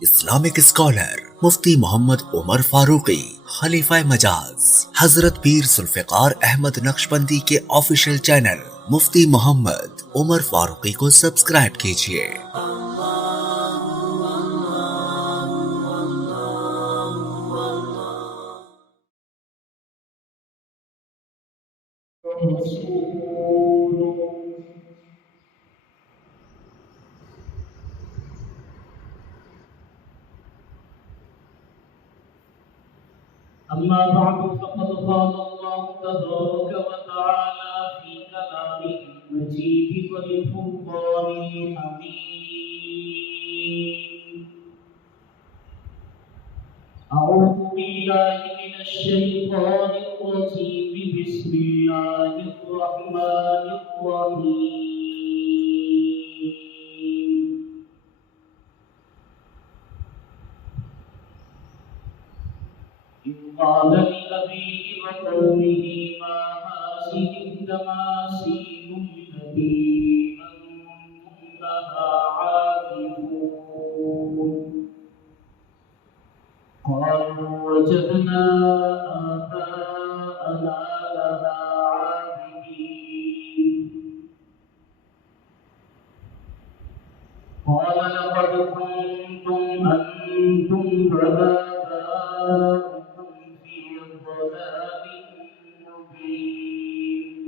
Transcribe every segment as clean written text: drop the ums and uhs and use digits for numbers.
Islamic scholar مفتی محمد عمر فاروقی خلیفہ مجاز حضرت پیر ذوالفقار احمد نقشبندی کے آفیشیل چینل مفتی محمد عمر فاروقی کو سبسکرائب کیجیے۔ أما بعد فقد قال الله تبارك وتعالى في كلامه المجيد والفرقان الحميد أعوذ بالله من الشيطان الرجيم بسم الله الرحمن الرحيم إذ قال لأبيه وقومه ما هذه التماثيل التي أنتم لها عاكفون قالوا وجدنا آباءنا لها عابدين قال لقد كنتم أنتم وآباؤكم في ضلال مبين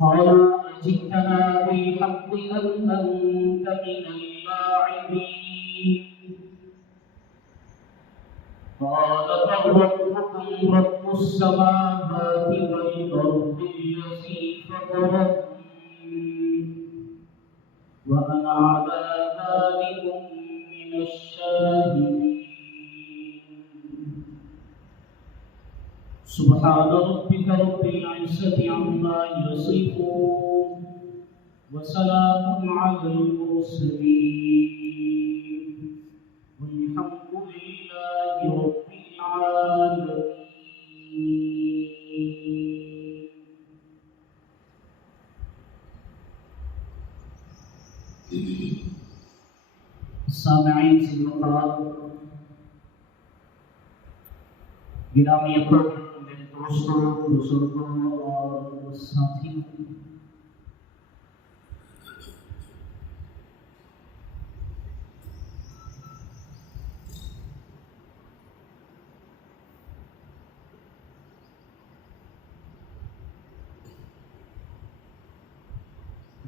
قالوا أجئتنا بالحق أم أنت من اللاعبين قال بل ربكم رب السماوات والأرض الذي فطرهن وأنا على ذلك من الشاهدين سبحان ربك رب العزة عما يصفون وسلام على المرسلين والحمد لله رب العالمين۔ سامعین سے مقرر گرامی اکرم میرے دوستوں بزرگوں اور ساتھیوں،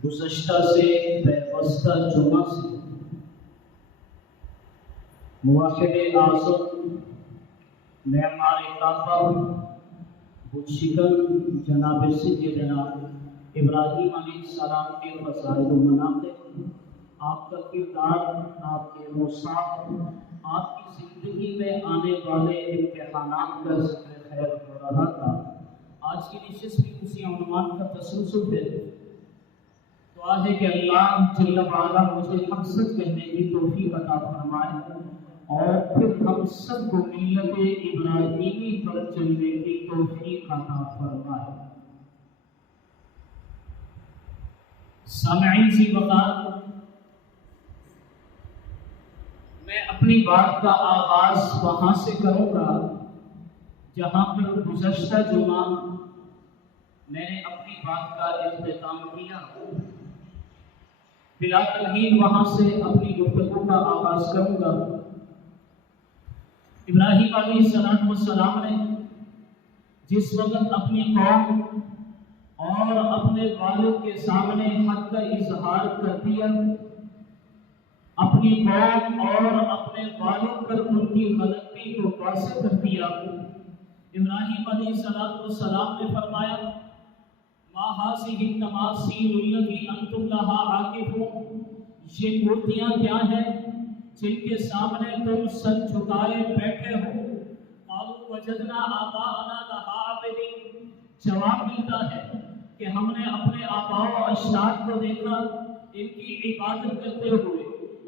گزشتہ سے پیوستہ جمعہ سے موحد اعظم معمار کعبہ بت شکن جناب سیدنا ابراہیم علیہ السلام کے فضائل و مناقب، آپ کا کردار، آپ کے اوصاف، آپ کی زندگی میں آنے والے امتحانات کا ذکر خیر ہو رہا تھا۔ آج کی نشست بھی اسی عنوان کا تسلسل ہے۔ دعا ہے کہ اللہ جل وعلا مجھے حق سچ کہنے کی توفیق عطا فرمائے اور پھر ہم سب کو ملت ابراہیمی پر چلنے کی توفیق عطا فرمائے۔ سامعین ذی وقار، میں اپنی بات کا آغاز وہاں سے کروں گا جہاں پر گزشتہ جمعہ میں نے اپنی بات کا اختتام کیا۔ بلا تمہید وہاں سے اپنی گفتگو کا آغاز کروں گا۔ ابراہیم علیہ السلام نے جس وقت اپنی قوم اور اپنے والد کے سامنے حق کا اظہار کر دیا، اپنی قوم اور اپنے والد پر ان کی غلطی کو واضح کر دیا، ابراہیم علیہ السلام نے فرمایا ما هذه التماثيل التي انتم لها عاكفون، یہ مورتیاں کیا ہیں جن کے سامنے تم سر جھکائے بیٹھے ہو؟ قالوا وجدنا آباءنا لها عابدين، جواب ملتا ہے کہ ہم نے اپنے آباء و اجداد کو دیکھا ان کی عبادت کرتے ہوئے،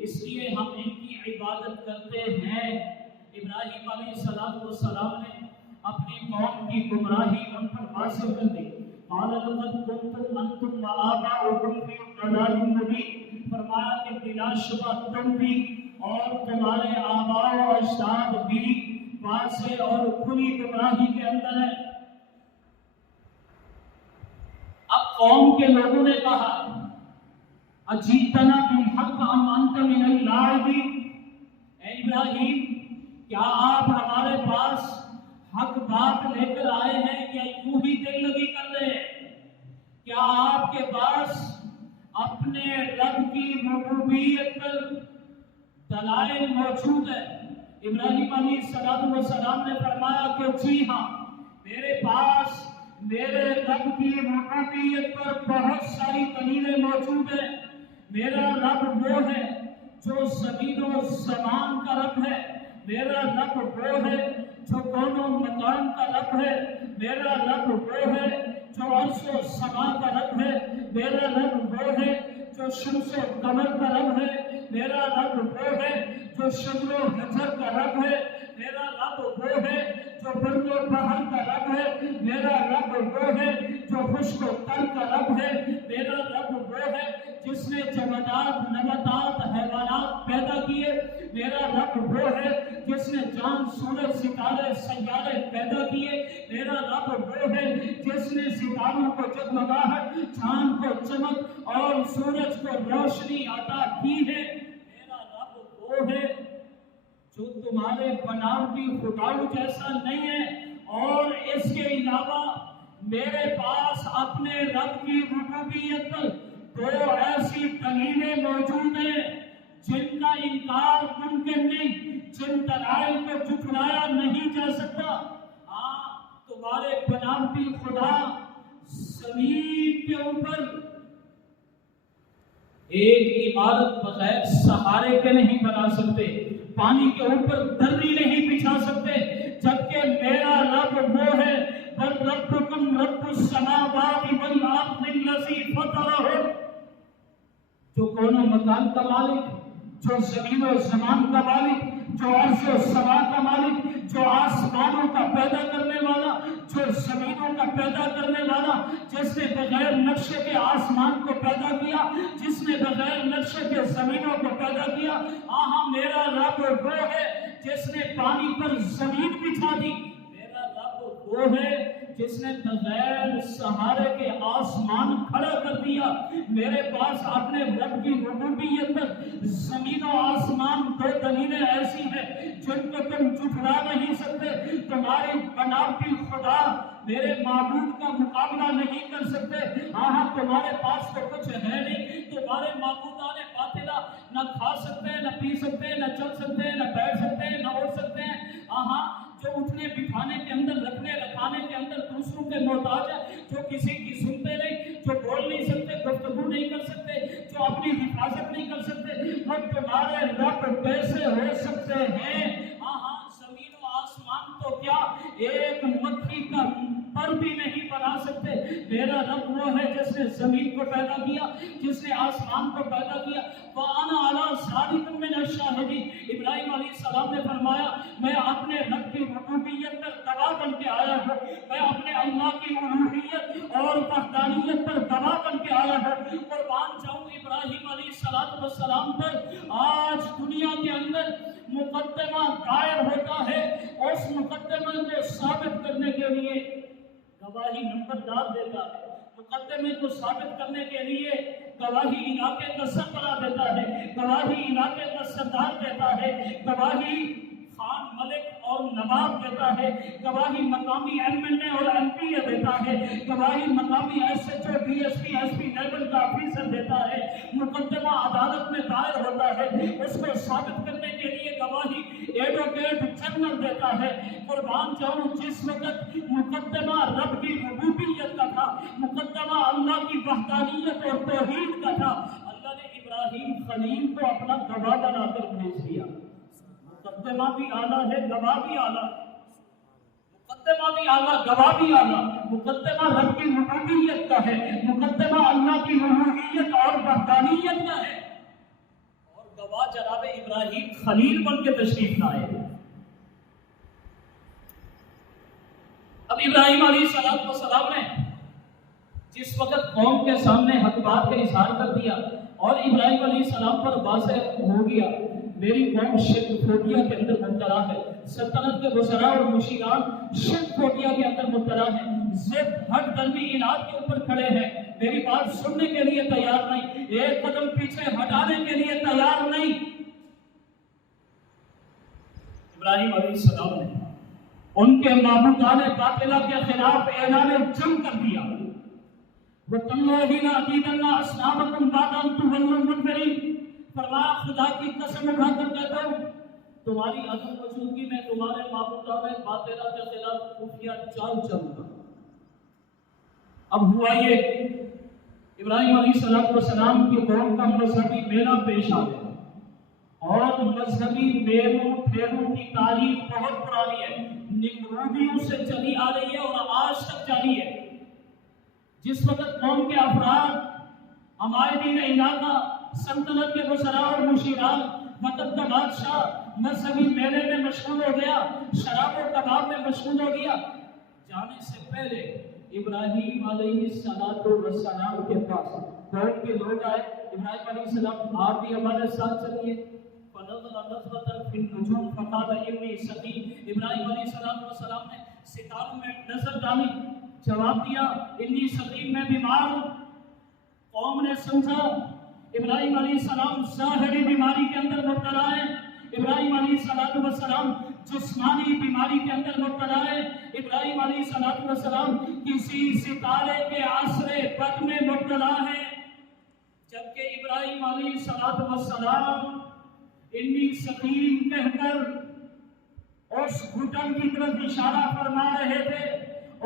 اس لیے ہم ان کی عبادت کرتے ہیں۔ ابراہیم علیہ السلام نے اپنی قوم کی گمراہی ان پر واضح کر دی۔ قال لقد انتم وآباؤکم فی ضلال مبین، فرمایا کہ بلا شبہ تم بھی اور تمہارے آباء و اجداد بھی واضح اور کھلی گمراہی کے اندر ہے۔ اب قوم کے لوگوں نے کہا اجیتنا بالحق ام انت من اللاعبین، اے ابراہیم کیا آپ ہمارے پاس حق بات لے کر آئے ہیں یا یوں ہی دل لگی کر رہے ہیں؟ کیا آپ کے پاس اپنے رب کی ربوبیت پر دلائل موجود ہے؟ ابراہیم علیہ السلام نے فرمایا کہ جی ہاں، میرے پاس میرے رب کی ربوبیت پر بہت ساری دلیلیں موجود ہیں۔ میرا رب وہ ہے جو زمین و زمان کا رب ہے، میرا رب وہ ہے جو کون و مکان کا رب ہے، میرا رب وہ ہے جو عرش و سما کا رب ہے، میرا رب وہ ہے جو شمس و قمر کا رب ہے، میرا رب وہ ہے جو شجر و حجر کا رب ہے، میرا رب وہ ہے جو بر و بحر کا رب ہے، میرا رب وہ ہے جو خشک و تر کا رب ہے، میرا رب وہ ہے جس نے جمادات نباتات حیوانات پیدا کیے، میرا رب وہ ہے جس نے چاند سورج ستارے سیارے پیدا کیے، میرا رب وہ ہے جس نے ستاروں کو جگمگاہٹ، چاند کو چمک اور سورج کو روشنی عطا کی ہے، میرا رب وہ ہے جو تمہارے بناوٹی خداؤں جیسا نہیں ہے، اور اس کے علاوہ میرے پاس اپنے رب کی ربوبیت پر دو ایسی دلیلیں موجود ہیں جن کا انکار ممکن نہیں، جن دلائل کو جھٹلایا نہیں جا سکتا۔ ہاں، تمہارے بناوٹی خدا زمین کے اوپر ایک عمارت بغیر سہارے کے نہیں بنا سکتے، پانی کے اوپر دری نہیں بچھا سکتے، جبکہ میرا رب وہ ہے بل ربکم رب السماوات والارض الذی فطرہم، جو کون و مکان کا مالک، جو زمین و زمان کا مالک، جو عرش و سما کا مالک، جو آسمانوں کا پیدا کرنے والا، جو زمینوں کا پیدا کرنے والا، جس نے بغیر نقشے کے آسمان کو پیدا کیا، جس نے بغیر نقشے کے زمینوں کو پیدا کیا۔ میرا رب وہ ہے جس نے پانی پر زمین بچھا دی، میرا رب وہ ہے جس نے بغیر سہارے کے آسمان کھڑا کر دیا۔ میرے پاس اپنے رب کی ربوبیت پر زمین و آسمان دو دلیلیں ایسی ہیں جن کو تم جھٹلا نہیں سکتے۔ تمہاری بناوٹی خدا میرے معبود کا مقابلہ نہیں کر سکتے۔ تمہارے پاس تو کچھ ہے نہیں، تمہارے معبودان باطلہ نہ کھا سکتے ہیں، نہ پی سکتے ہیں، نہ چل سکتے ہیں، نہ بیٹھ سکتے ہیں، نہ اٹھ سکتے ہیں۔ جو اٹھنے بٹھانے کے اندر، رکھنے رکھانے کے اندر دوسروں کے محتاج ہے، جو کسی کی سنتے نہیں، جو بول نہیں سکتے، گفتگو نہیں کر سکتے، جو اپنی حفاظت نہیں کر سکتے، وہ تمہارے رب کیسے ہو سکتے ہیں؟ زمین و آسمان تو کیا ایک مکھی کا پر بھی نہیں بنا سکتے۔ میرا رب وہ ہے جس نے زمین کو پیدا کیا، جس نے آسمان کو پیدا کیا۔ وَأَنَا عَلَىٰ ذَلِكُم مِّنَ الشَّاهِدِينَ، ابراہیم علیہ السلام نے فرمایا میں اپنے رب کی ربوبیت پر گواہ بن کے آیا ہوں، میں اپنے اللہ کی الوہیت اور وحدانیت پر گواہ بن کے آیا ہوں۔ قربان جاؤں ابراہیم علیہ السلام پر آج دنیا کے اندر مقدمہ دائر ہوتا ہے، اس مقدمے کو ثابت کرنے کے لیے گواہی نمبردار دیتا ہے، مقدمے کو ثابت کرنے کے لیے گواہی علاقے کا سربراہ دیتا ہے، گواہی علاقے کا سردار دیتا ہے، گواہی خان ملک اور نواب دیتا ہے، گواہی مقامی ایم این اے اور ایم پی اے دیتا ہے، گواہی مقامی S H O D S P S P level کا آفیسر دیتا ہے، مقدمہ عدالت میں دائر ہوتا ہے، اس کو ثابت کرنے کے لیے گواہی ایڈوکیٹ جنرل دیتا ہے۔ قربان جاؤں جس وقت مقدمہ رب کی ربوبیت کا تھا، مقدمہ اللہ کی وحدانیت اور توحید کا تھا، اللہ نے ابراہیم خلیل کو اپنا گواہ بنا کر بھیج دیا۔ مقدمہ بھی اعلیٰ ہے، گواہ بھی اعلیٰ ہے، مقدمہ بھی اعلیٰ، گواہ بھی اعلیٰ۔ مقدمہ رب کی ربوبیت کا ہے، مقدمہ اللہ کی الوہیت اور وحدانیت کا ہے، اور گواہ جناب ابراہیم خلیل بن کے تشریف لائے۔ اب ابراہیم علیہ السلام نے جس وقت قوم کے سامنے حق بات کا اظہار کر دیا اور ابراہیم علیہ السلام پر واضح ہو گیا میری قوم شرک فوبیا کے اندر مبتلا ہے، سلطنت کے وزراء اور مشیران شرک فوبیا کے اندر مبتلا ہیں، ضد ہٹ درمی علاج کے اوپر کھڑے ہیں، میری بات سننے کے لیے تیار نہیں، ایک قدم پیچھے ہٹانے کے لیے تیار نہیں۔ ابراہیم علیہ السلام نے ان کے معبودان باطلہ کے خلاف اعلان جنگ کر دیا۔ وَتَاللَّهِ لَأَكِيدَنَّ أَصْنَامَكُمْ بَعْدَ أَن تُوَلُّوا مُدْبِرِينَ، فرمایا خدا کی قسم اٹھا کر کہتا ہوں تمہاری عدم موجودگی میں تمہارے معبودان باطلہ کے خلاف خفیہ چال چلوں گا۔ اب ہوا یہ ابراہیم علیہ السلام کی قوم کا مذہبی میلہ پیش آ گیا، اور مذہبی میلوں پھیروں کی تاریخ بہت پرانی ہے، نمرودیوں سے چلی آ رہی ہے اور آج تک جاری ہے۔ جس وقت قوم کے افراد، عمائدین علاقہ، سلطنت کے وزراء اور مشیران، وقت کا بادشاہ مذہبی میلے میں مشغول ہو گیا، شراب و کباب میں مشغول ہو گیا، جانے سے پہلے ابراہیم علیہ السلام کے پاس قوم کے لوگ آئے، ابراہیم علیہ السلام آپ بھی ہمارے ساتھ چلیے۔ فنظر نظرة في النجوم فقال إني سقيم، ابراہیم علیہ السلام نے ستاروں میں نظر ڈالی، جواب دیا انی سقیم، میں بیمار ہوں۔ قوم نے سمجھا ابراہیم علیہ السلام ظاہری بیماری کے اندر مبتلا ہے، ابراہیم علیہ السلام جسمانی بیماری کے اندر مبتلا ہے، ابراہیم علیہ السلام کسی ستارے کے آسرے بد میں مبتلا ہے۔ جبکہ ابراہیم علیہ السلام انی سقیم کہہ کر اس گھٹن کی طرف اشارہ فرما رہے تھے،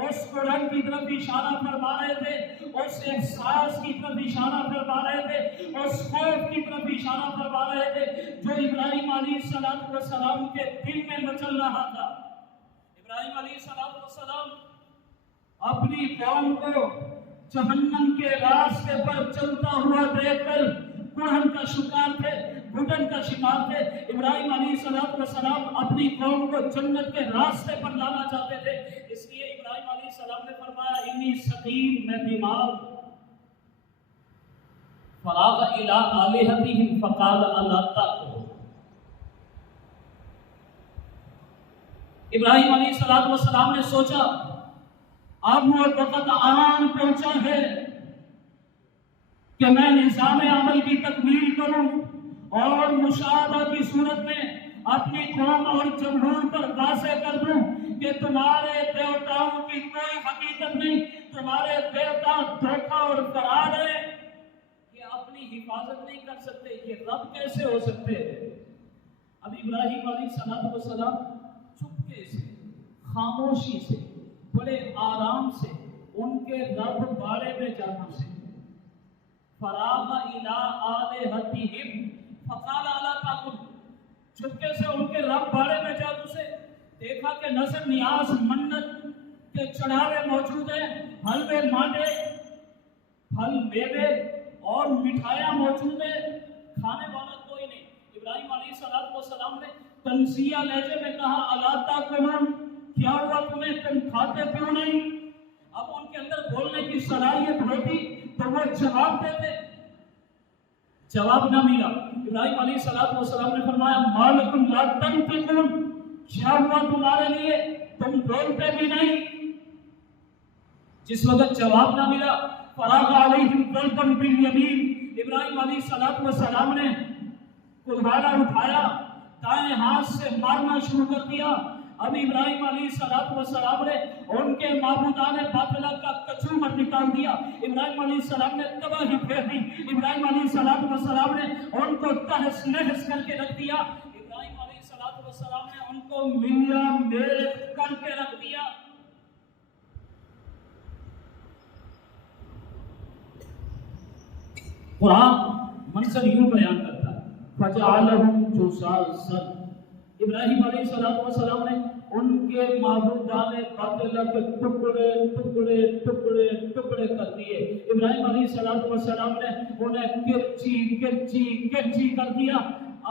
اس قرآن کی طرف اشارہ فرما رہے تھے، اس احساس کی طرف اشارہ فرما رہے تھے، اس خوف کی طرف اشارہ فرما رہے تھے جو ابراہیم علیہ السلام کے دل میں مچل رہا تھا۔ ابراہیم علیہ السلام اپنی قوم کو جہنم کے راستے پر چلتا ہوا دیکھ کر قرآن کا شکار تھے، گھٹن کا شکار تھے۔ ابراہیم علیہ السلام اپنی قوم کو جنت کے راستے پر لانا چاہتے تھے، اس لیے ابراہیم علیہ السلام نے فرمایا انی سقیم، میں بیمار ہوں۔ فراغ الی آلہتہم فقال الا تأکلون، ابراہیم علیہ السلام نے سوچا اب وہ وقت آن پہنچا ہے کہ میں نظام عمل کی تکمیل کروں اور مشاہدہ کی صورت میں اپنی قوم اور جمہور پر واضح کر دوں کہ تمہارے دیوتاؤں کی کوئی حقیقت نہیں، تمہارے دیوتا دھوکہ اور فرار ہے، یہ اپنی حفاظت نہیں کر سکتے، یہ رب کیسے ہو سکتے ہیں۔ اب ابراہیم علیہ السلام چپکے سے، خاموشی سے، بڑے آرام سے ان کے رب بارے میں جانا سے فراغ الی آلہتہم فقال الا تأکلون، چپکے سے ان کے رب بارے میں جادو سے دیکھا کہ نظر نیاز منت کے چڑھاوے موجود ہیں، حلوے مانڈے، پھل میوے اور مٹھائیاں موجود ہیں، کھانے والا کوئی نہیں۔ ابراہیم علیہ السلام نے تنزیہ لہجے میں کہا الا تأکلون، کیا ہوا تمہیں، تم کھاتے کیوں نہیں؟ اب ان کے اندر بولنے کی صلاحیت ہوتی تو وہ جواب دیتے، جواب نہ ملا۔ ابراہیم علیہ السلام نے فرمایا ما لکم لا تنطقون، کیا ہوا تمہارے لیے، تم بولتے بھی نہیں؟ جس وقت جواب نہ ملا فراغ علیہم ضربا بالیمین، ابراہیم علیہ السلام نے کلہاڑا اٹھایا، دائیں ہاتھ سے مارنا شروع کر دیا۔ اب ابراہیم علیہ السلام نے ان کے معبودان باطلہ کا کچومر نکال دیا، ابراہیم علیہ السلام نے تباہی پھیر دی، ابراہیم علیہ السلام نے ان کو تہس نہس کر کے رکھ دیا، ابراہیم علیہ السلام نے ان کو ملیا میٹ کر کے رکھ دیا۔ قرآن منظر یوں بیان کرتا ہے فَجَعَلَهُمْ جُثَاثًا، ابراہیم علیہ السلام نے ان کے معبودان باطلہ کے ٹکڑے ٹکڑے ٹکڑے ٹکڑے کر دیے، ابراہیم علیہ السلام نے انہیں کرچی کرچی کرچی کر دیا۔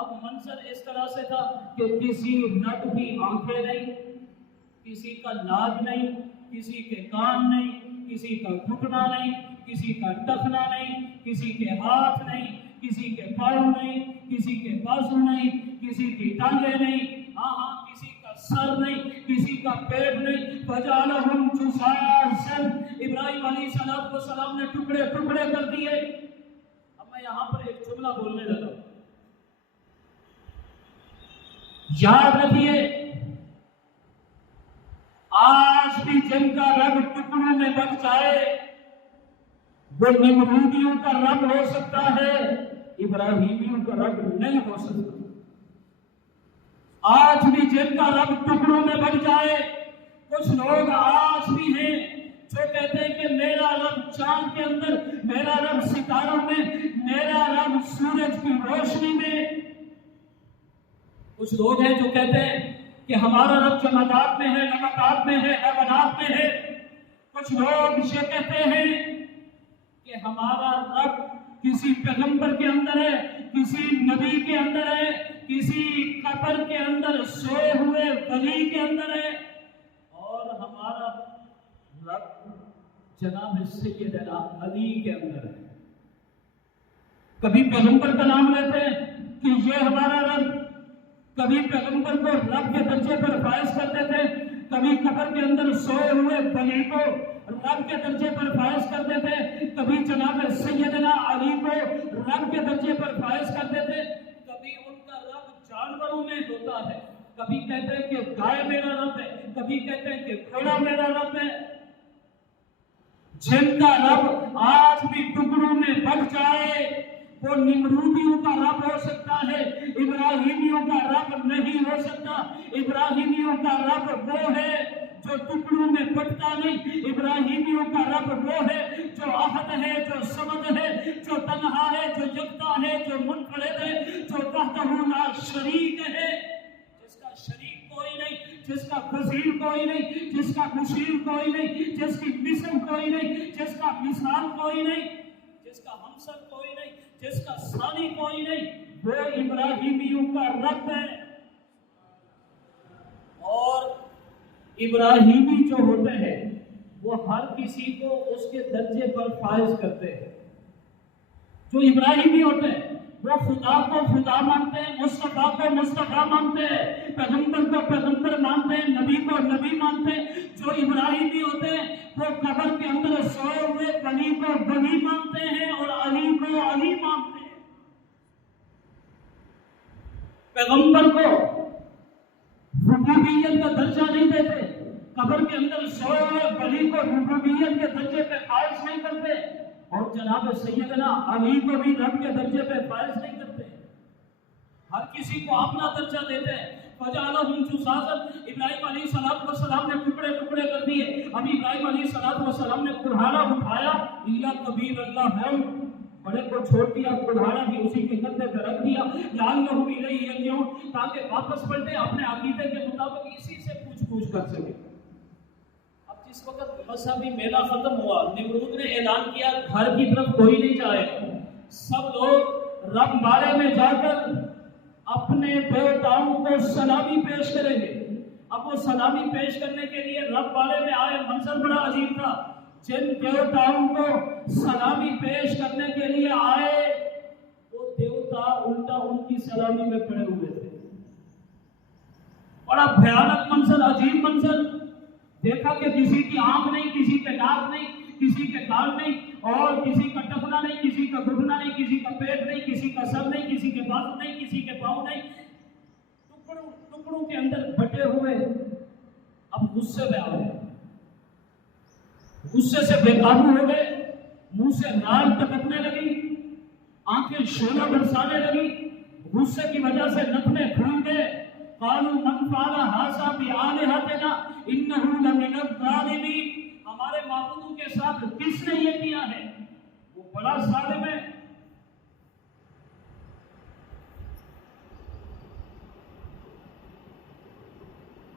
اب منظر اس طرح سے تھا کہ کسی نٹ کی آنکھیں نہیں، کسی کا ناک نہیں، کسی کے کان نہیں، کسی کا گھٹنا نہیں، کسی کا ٹخنا نہیں، کسی کے ہاتھ نہیں، کسی کے پاؤں نہیں، کسی کے بازو نہیں، کسی کی ٹانگیں نہیں، ہاں کسی کا سر نہیں، کسی کا پیٹ نہیں۔ فجعلہم جثاثا، ابراہیم علیہ السلام نے ٹکڑے ٹکڑے کر دیے۔ اب میں یہاں پر ایک جملہ بولنے لگا، یاد رکھیے آج بھی جن کا رب ٹکڑوں میں بٹ جائے وہ نمرودیوں کا رب ہو سکتا ہے، ابراہیمیوں کا رب نہیں ہو سکتا۔ آج بھی جن کا رب ٹکڑوں میں بٹ جائے، کچھ لوگ آج بھی ہیں جو کہتے ہیں کہ میرا رب چاند کے اندر، میرا رب ستاروں میں، میرا رب سورج کی روشنی میں۔ کچھ لوگ ہیں جو کہتے ہیں کہ ہمارا رب جمادات میں ہے، نباتات میں ہے، حیوانات میں ہے۔ کچھ لوگ یہ کہتے ہیں کہ ہمارا رب کسی پیغمبر کے اندر ہے، کسی نبی کے اندر ہے، کسی قبر کے اندر سوئے ہوئے ولی کے اندر ہے، اور ہمارا رب جناب سیدنا علی کے اندر ہے۔ کبھی پیغمبر کا نام لیتے ہیں کہ یہ ہمارا رب، کبھی پیغمبر کو رب کے درجے پر فائز کرتے تھے، کبھی قبر کے اندر سوئے ہوئے ولی کو رب کے درجے پر فائز کرتے تھے، کبھی جناب سیدنا علی کو رب کے درجے پر فائز کرتے تھے، کبھی ان کا رب جانوروں میں ہوتا ہے، کبھی کہتے ہیں کہ گائے میرا رب ہے، کبھی کہتے ہیں کہ گھوڑا میرا رب ہے۔ جن کا رب آج بھی ٹکڑوں میں بٹ جائے وہ نمرودیوں کا رب ہو سکتا ہے، ابراہیمیوں کا رب نہیں ہو سکتا۔ ابراہیمیوں کا رب وہ ہے جو ٹکڑوں میں بٹتا نہیں، ابراہیمیوں کا رب وہ ہے جو احد ہے، جو صمد ہے، جو تنہا ہے، جو یکتا ہے، جو منفرد ہے، جو وحدہ لا شریک ہے، جس کا شریک کوئی نہیں، جس کا وزیر کوئی نہیں، جس کا مشیر کوئی نہیں، جس کی مثل کوئی نہیں، جس کا مثال کوئی نہیں، جس کا ہمسر کوئی نہیں، جس کا ثانی کوئی نہیں، وہ ابراہیمیوں کا رب ہے۔ اور ابراہیمی جو ہوتے ہیں وہ ہر کسی کو اس کے درجے پر فائز کرتے ہیں۔ جو ابراہیمی ہوتے ہیں وہ خدا کو خدا مانتے ہیں، مصطفیٰ کو مصطفیٰ مانتے ہیں، پیغمبر کو پیغمبر مانتے ہیں، نبی کو نبی مانتے ہیں۔ جو ابراہیمی ہوتے ہیں وہ قبر کے اندر سوئے ہوئے ولی کو ولی مانتے ہیں اور علی کو علی مانتے ہیں۔ پیغمبر کو ربوبیت کا درجہ نہیں دیتے، قبر کے اندر سوئے ہوئے ولی کو ربوبیت کے درجے پہ فائز نہیں کرتے، اور جناب سیدنا علی کو بھی رب کے درجے پہ فائز نہیں کرتے۔ ہر کسی کو اپنا درجہ دیتے ہیں۔ فجعلہم جثاثا، ابراہیم علیہ السلام نے ٹکڑے ٹکڑے کر دیے۔ اب ابراہیم علیہ السلام نے کڑھاڑا اٹھایا، اللہ کبیر اللہ ہے، بڑے کو چھوڑ دیا، کڑھاڑا بھی اسی کے کندھے پہ رکھ دیا، لعلہم الیہ یرجعون، تاکہ واپس پلٹے اپنے عقیدے کے مطابق اسی سے پوچھ کر سکے۔ اس وقت مذہبی میلہ ختم ہوا، نمرود نے اعلان کیا گھر کی طرف کوئی نہیں جائے گا، سب لوگ رب بارے میں جا کر اپنے دیوتاؤں کو سلامی پیش کریں گے۔ اب وہ سلامی پیش کرنے کے لیے رب بارے میں آئے، منظر بڑا عجیب تھا۔ جن دیوتاؤں کو سلامی پیش کرنے کے لیے آئے وہ دیوتا الٹا ان کی سلامی میں پڑے ہوئے تھے۔ بڑا بھیانک منظر، عجیب منظر دیکھا کہ کسی کی آنکھ نہیں، کسی کے ناک نہیں، کسی کے کان نہیں، اور کسی کا ٹخنا نہیں، کسی کا گھٹنا نہیں، کسی کا پیٹ نہیں، کسی کا سر نہیں، کسی کے بازو نہیں، کسی کے پاؤں نہیں، ٹکڑوں کے اندر بٹے ہوئے۔ اب غصے میں آ گئے، غصے سے بے قابو ہو گئے، منہ سے نال ٹپکنے لگی، آنکھیں شعلہ برسانے لگی، غصے کی وجہ سے نتنے پھول گئے۔ قالوا من فعل هذا بآلهتنا انه لمن الظالمین، ہمارے معبودوں کے ساتھ کس نے یہ کیا ہے، وہ بڑا ظالم ہے۔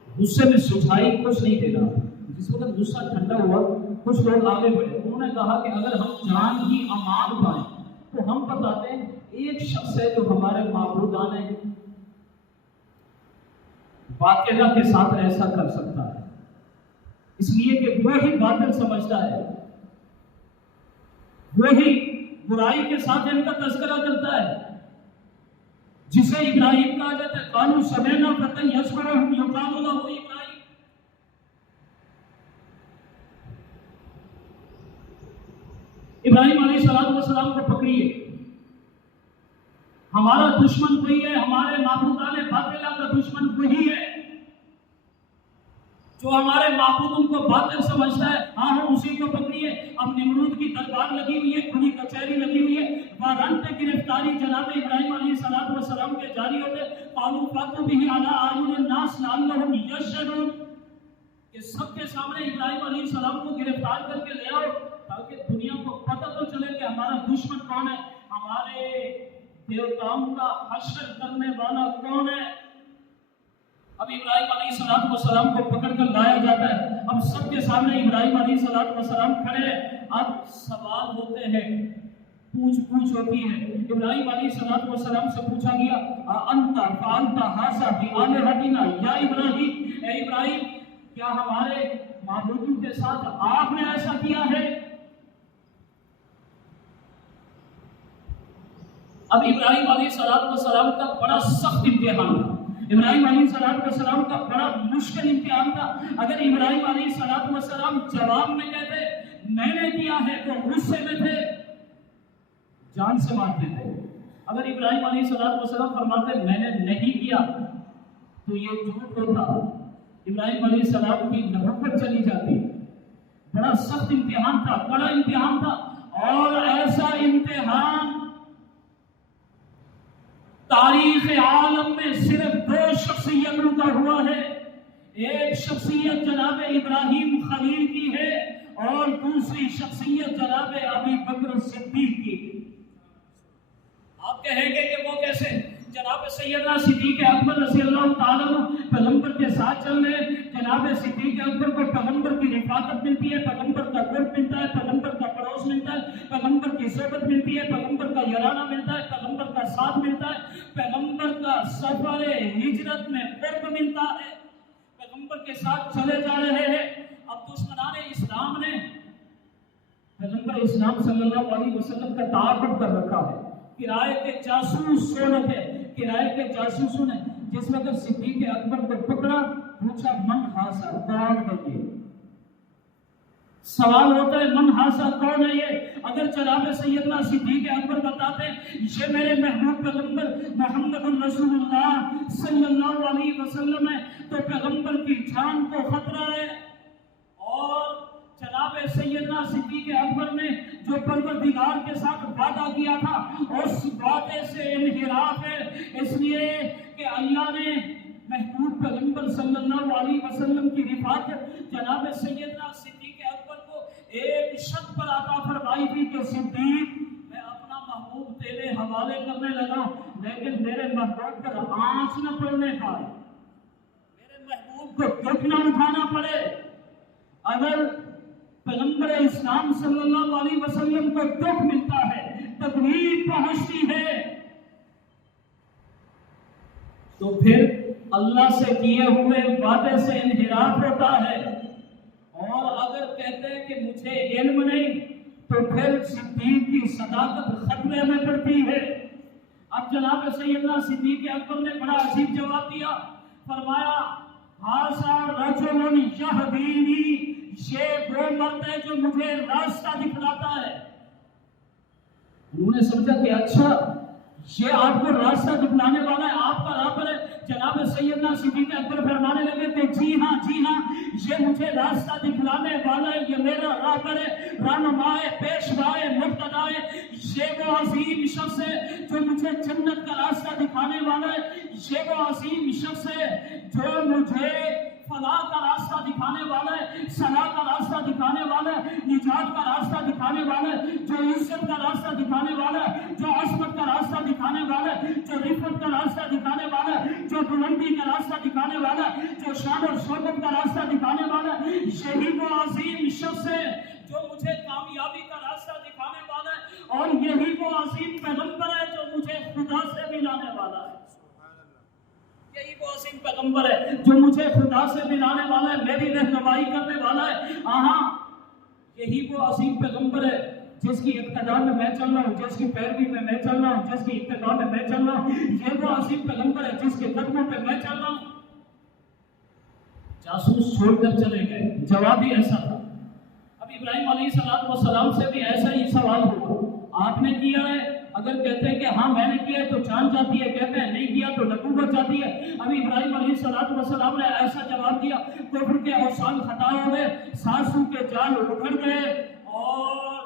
غصے میں سچائی کچھ نہیں دے رہا۔ جس وقت غصہ ٹھنڈا ہوا کچھ لوگ آگے بڑھے، انہوں نے کہا کہ اگر ہم جان ہی امان پائیں تو ہم بتاتے ہیں ایک شخص ہے جو ہمارے معبودان ہیں باقیدہ کے ساتھ ایسا کر سکتا ہے، اس لیے کہ وہ ہی باطل سمجھتا ہے۔ وہی برائی کے ساتھ ان کا تذکرہ کرتا ہے، جسے ابراہیم کہا جاتا ہے، قالوا سمعنا فتى يذكرهم يقال له ابراہیم۔ ابراہیم علیہ السلام کو پکڑیے، ہمارا دشمن وہی ہے، ہمارے معبودان باطلہ کا دشمن وہی ہے جو ہمارے معبودوں کو باطل سمجھتا ہے، ہاں ہم اسی کو پکڑیے۔ اب نمرود کی دربار لگی ہوئی ہے، کھلی کچہری لگی ہوئی ہے، وارنٹ گرفتاری جناب ابراہیم علیہ السلام کے جاری ہوتے، قالوا فاتوا به علی اعین الناس لعلهم یشهدون، کہ سب کے سامنے ابراہیم علیہ السلام کو گرفتار کر کے لے آؤ تاکہ دنیا کو پتہ تو چلے کہ ہمارا دشمن کون ہے، ہمارے دیوتاؤں کا حشر کرنے والا کون ہے۔ اب ابراہیم علیہ السلام کو پکڑ کر لایا جاتا ہے، اب سب کے سامنے ابراہیم علیہ السلام کھڑے ہیں، اب سوال ہوتے ہیں، پوچھ ہوتی ہے۔ ابراہیم علیہ السلام سے پوچھا گیا، انت فعلت ھذا بآلہتنا یا ابراہیم، اے ابراہیم کیا ہمارے معبودوں کے ساتھ آپ نے ایسا کیا ہے؟ اب ابراہیم علیہ السلام کا بڑا سخت امتحان تھا، ابراہیم علیہ السلام کا بڑا مشکل امتحان تھا۔ اگر ابراہیم علیہ السلام جواب میں کہتے میں نے کیا ہے تو غصے میں تھے، جان سے مارتے تھے۔ اگر ابراہیم علیہ السلام فرماتے میں نے نہیں کیا تو یہ جھوٹ ہوتا، ابراہیم علیہ السلام کی نبوت چلی جاتی۔ بڑا سخت امتحان تھا، بڑا امتحان تھا، اور ایسا امتحان تاریخ عالم میں صرف دو شخصیتوں کا ہوا ہے، ایک شخصیت جناب ابراہیم خلیل کی ہے اور دوسری شخصیت جناب ابی بکر صدیق کی۔ آپ کہیں گے کہ وہ کیسے؟ جناب سیدنا صدیق اکبر رضی اللہ تعالیٰ عنہ پیغمبر کے ساتھ چل رہے ہیں، جناب صدیق اکبر کو پیغمبر کی رفاقت ملتی ہے، پیغمبر کا قرب ملتا ہے، پیغمبر کا پڑوس ملتا ہے، پیغمبر کی صحبت ملتی ہے، پیغمبر کا یارانہ ملتا ہے، پیغمبر کا ساتھ ملتا ہے، پیغمبر کا سفر ہجرت میں قرب ملتا ہے، پیغمبر کے ساتھ چلے جا رہے ہیں۔ اب دشمنان اسلام نے پیغمبر اسلام صلی اللہ علیہ وسلم کا تعاقب کر رکھا ہے، کرائے کے جاسوس سونے تھے، کرائے کے جاسوسوں نے جس وقت صدیق اکبر کو پکڑا، پوچھا من ھذا، کون ہے یہ؟ سوال ہوتا ہے من ھذا، کون ہے یہ؟ اگر جناب سیدنا صدیق اکبر بتاتے یہ میرے محبوب پیغمبر محمد رسول اللہ صلی اللہ علیہ وسلم ہے تو پیغمبر کی جان کو خطرہ ہے، اور جناب سیدنا صدیق اکبر نے جو پروردگار کے ساتھ وعدہ کیا تھا اس وعدے سے انحراف ہے، اس لیے کہ اللہ نے محبوب پیغمبر صلی اللہ علیہ وسلم کی رفاقت جناب سیدنا صدیق اکبر کو ایک شرط پر عطا فرمائی تھی کہ صدیق میں اپنا محبوب تیرے حوالے کرنے لگا ہوں، لیکن میرے محبوب پر آنچ نہ پڑنے پائے، میرے محبوب کو دکھ نہ اٹھانا پڑے۔ اگر پیغمبر اسلام صلی اللہ علیہ وسلم کو دکھ ملتا ہے، تکلیف پہنچتی ہے، تو پھر اللہ سے کیے ہوئے وعدے سے انحراف ہوتا ہے، اور اگر کہتے ہیں کہ مجھے علم نہیں تو پھر صدیق کی صداقت خطرے میں پڑتی ہے۔ اب جناب سیدنا صدیق اکبر نے بڑا عجیب جواب دیا، فرمایا ھذا رجل یہدینی، یہ وہ مرد ہے جو مجھے راستہ دکھلاتا ہے۔ انہوں نے سمجھا کہ اچھا یہ آپ کو راستہ دکھلانے والا ہے، آپ کا رہبر ہے۔ جناب سیدنا صدیق اکبر فرمانے لگے کہ جی ہاں یہ مجھے راستہ دکھلانے والا ہے، یہ میرا رہبر ہے، رہنمائے، پیشوائے، مقتدائے، یہ وہ عظیم شخص ہے جو مجھے جنت کا راستہ دکھانے والا ہے، یہ وہ عظیم شخص ہے جو مجھے فلاح کا راستہ دکھانے والا ہے، صلاح کا راستہ دکھانے والا ہے، نجات کا راستہ دکھانے والا ہے، جو عزت کا راستہ دکھانے والا ہے، جو عصمت کا راستہ دکھانے والا ہے، جو رفعت کا راستہ دکھانے والا ہے، جو بلندی کا راستہ دکھانے والا ہے، جو شان اور شوکت کا راستہ دکھانے والا ہے، یہی وہ عظیم شخص ہے جو مجھے کامیابی کا راستہ دکھانے والا ہے، اور یہی وہ عظیم پیغمبر ہے جو مجھے خدا سے ملانے والا ہے۔ یہی وہ عظیم پیغمبر ہے جو مجھے خدا سے ملانے والا ہے، میری رہنمائی کرنے والا ہے۔ یہی وہ عظیم پیغمبر ہے جس کی اقتداء میں میں چل رہا ہوں، جس کی پیروی میں میں چل رہا ہوں، جس کی اقتداء میں میں چل رہا ہوں، یہ وہ عظیم پیغمبر ہے جس کے قدموں پہ میں چل رہا ہوں؟ جاسوس چھوڑ کر چلے گئے، جواب بھی ایسا تھا۔ اب ابراہیم علیہ السلام سے بھی ایسا ہی سوال ہوا، آپ نے کیا ہے؟ اگر کہتے ہیں کہ ہاں میں نے کیا ہے تو جان جاتی ہے، کہتے ہیں نہیں کیا تو نبوت جاتی ہے۔ ابھی ابراہیم علیہ السلام نے ایسا جواب دیا، کفر کے اوثان خطا ہو گئے، سانسوں کے جال اکھڑ گئے اور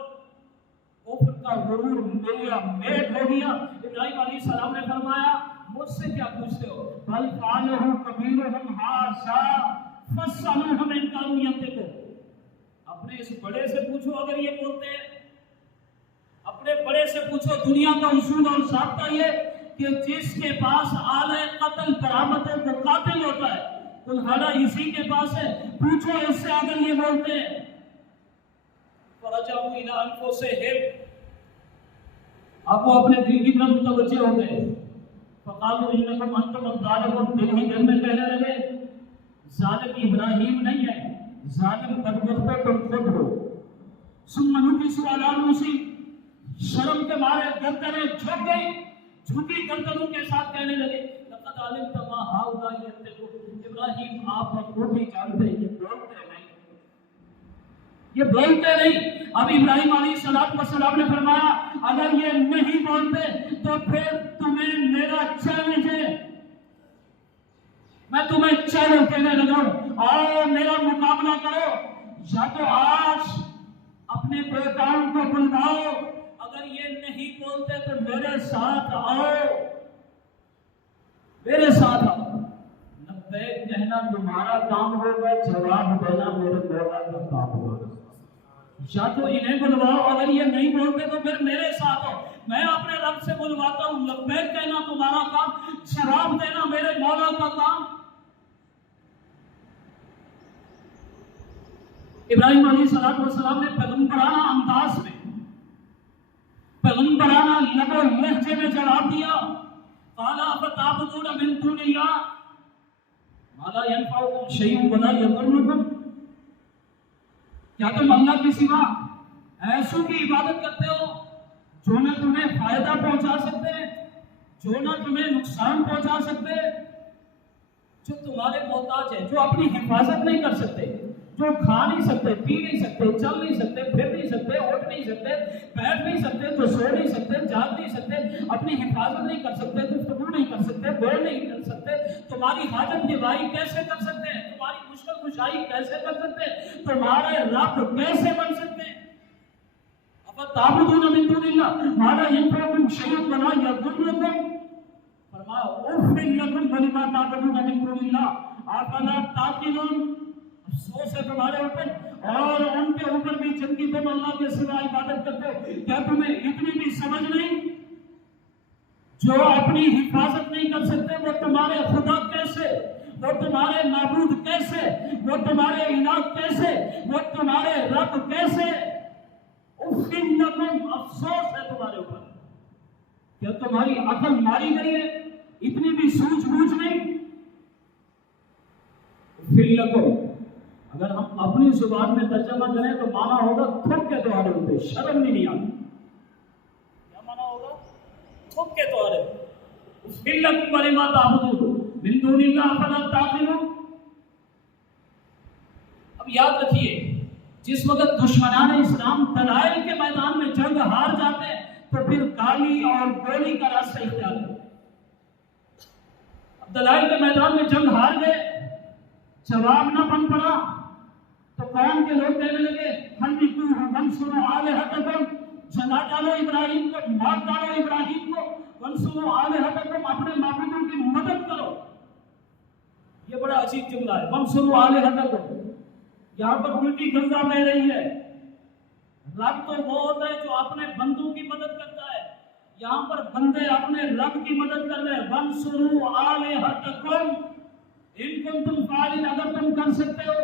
کفر کا غرور ملیا میٹ ہو گیا۔ ابراہیم علیہ السلام نے فرمایا مجھ سے کیا پوچھتے ہو؟ بل فعلہ کبیرہم ھذا فاسألوہم ان کانوا ینطقون۔ اپنے اس بڑے سے پوچھو اگر یہ بولتے ہیں، اپنے بڑے سے پوچھو۔ دنیا کا اصول اور ضابطہ یہ کہ جس کے پاس آلہ قتل برآمد ہے وہ قاتل ہوتا ہے، کلہاڑا اسی کے پاس ہے، پوچھو اس سے اگر یہ بولتے ہیں۔ فرجعوا الی انفسہم، اب وہ اپنے دل کی طرف متوجہ ہو گئے۔ فقالوا انکم انتم الظالمون، دل ہی دل میں کہنے لگے ظالم ابراہیم نہیں ہے، ظالم بدبختو تم خود ہو۔ ثم نکسوا علی رؤوسہم، شرم کے مارے گردنیں جھک گئی، جھکی گردنوں کے ساتھ کہنے لگے لقد علمت ما ہؤلاء ینطقون۔ ابراہیم آپ خود بھی جانتے ہیں یہ بولتے نہیں، یہ بولتے نہیں۔ اب ابراہیم علیہ السلام نے فرمایا اگر یہ نہیں بولتے تو پھر تمہیں میرا چیلنج ہے، میں تمہیں چیلنج دینے لگا ہوں اور میرا مقابلہ کرو، یا تو آج اپنے بیٹاؤں کو بلواؤ، اگر یہ نہیں بولتے تو میرے ساتھ آؤ، میرے ساتھ آؤ۔ لبیک کہنا تمہارا کام ہوگا، جواب دینا میرے مولا کا کام ہوگا۔ یا تو انہیں بلواؤ، اگر یہ نہیں بولتے تو پھر میرے ساتھ آؤ، میں اپنے رب سے بلواتا ہوں۔ لبیک کہنا تمہارا کام، جواب دینا میرے مولا کا کام۔ ابراہیم علیہ السلام نے پیغمبرانہ انداز میں، پیغمبرانہ لب و لہجے میں جواب دیا، قال افتعبدون من دون اللہ ما لا ينفعكم شيئا ولا يضركم، کیا تم اللہ کے سوا ایسوں کی عبادت کرتے ہو جو نہ تمہیں فائدہ پہنچا سکتے، جو نہ تمہیں نقصان پہنچا سکتے، جو تمہارے محتاج ہیں، جو اپنی حفاظت نہیں کر سکتے، جو کھا نہیں سکتے، پی نہیں سکتے، چل نہیں سکتے، پھر نہیں سکتے، اٹھ نہیں سکتے، بیٹھ نہیں سکتے، تو سو نہیں سکتے، جاگ نہیں سکتے، اپنی حفاظت نہیں کر سکتے، گفتگو نہیں کر سکتے، بول نہیں کر سکتے، تمہاری حاجت نوائی کیسے کر سکتے ہیں، تمہاری مشکل کشائی کیسے کر سکتے ہیں، تمہارے رب کیسے بن سکتے ہیں؟ افتعبدون من دون اللہ ما لا ينفعكم شيئا ولا يضركم، فرمایا اف لکم ولما تعبدون من دون اللہ افلا تعقلون۔ افسوس ہے تمہارے اوپر اور ان کے اوپر بھی جن کی تم اللہ کے سوا عبادت کرتے ہو، کیا تمہیں اتنی بھی سمجھ نہیں؟ جو اپنی حفاظت نہیں کر سکتے وہ تمہارے خدا کیسے، وہ تمہارے معبود کیسے، وہ تمہارے الہ کیسے، وہ تمہارے رب کیسے؟ اف لکم، افسوس ہے تمہارے اوپر، کیا تمہاری عقل ماری گئی ہے؟ اتنی بھی سوچ بوجھ نہیں؟ اف لکم اگر ہم اپنی زبان میں ترجمہ کریں تو مانا ہوگا تھک کے تمہارے ہوتے، شرم نہیں آتی۔ کیا مانا ہوگا؟ تھک کے تمہارے ہوتے۔ لکم ولما تعبدون من دون اللہ افلا تعقلون۔ اب یاد رکھیے جس وقت دشمنان اسلام دلائل کے میدان میں جنگ ہار جاتے ہیں تو پھر گالی اور گولی کا راستہ اختیار کرتے ہیں۔ اب دلائل کے میدان میں جنگ ہار گئے، جواب نہ بن پڑا تو قوم کے لوگ کہنے لگے حرقوہ وانصروا آلہتکم، جلا ڈالو ابراہیم کو، مار ڈالو ابراہیم کو، وانصروا آلہتکم، اپنے معبودوں کی مدد کرو۔ یہ بڑا عجیب جملہ ہے، وانصروا آلہتکم، یہاں پر الٹی گنگا بہ رہی ہے۔ رب تو وہ ہوتا ہے جو اپنے بندوں کی مدد کرتا ہے، یہاں پر بندے اپنے رب کی مدد کر رہے ہیں۔ وانصروا آلہتکم ان کنتم فاعلین، اگر تم کر سکتے ہو۔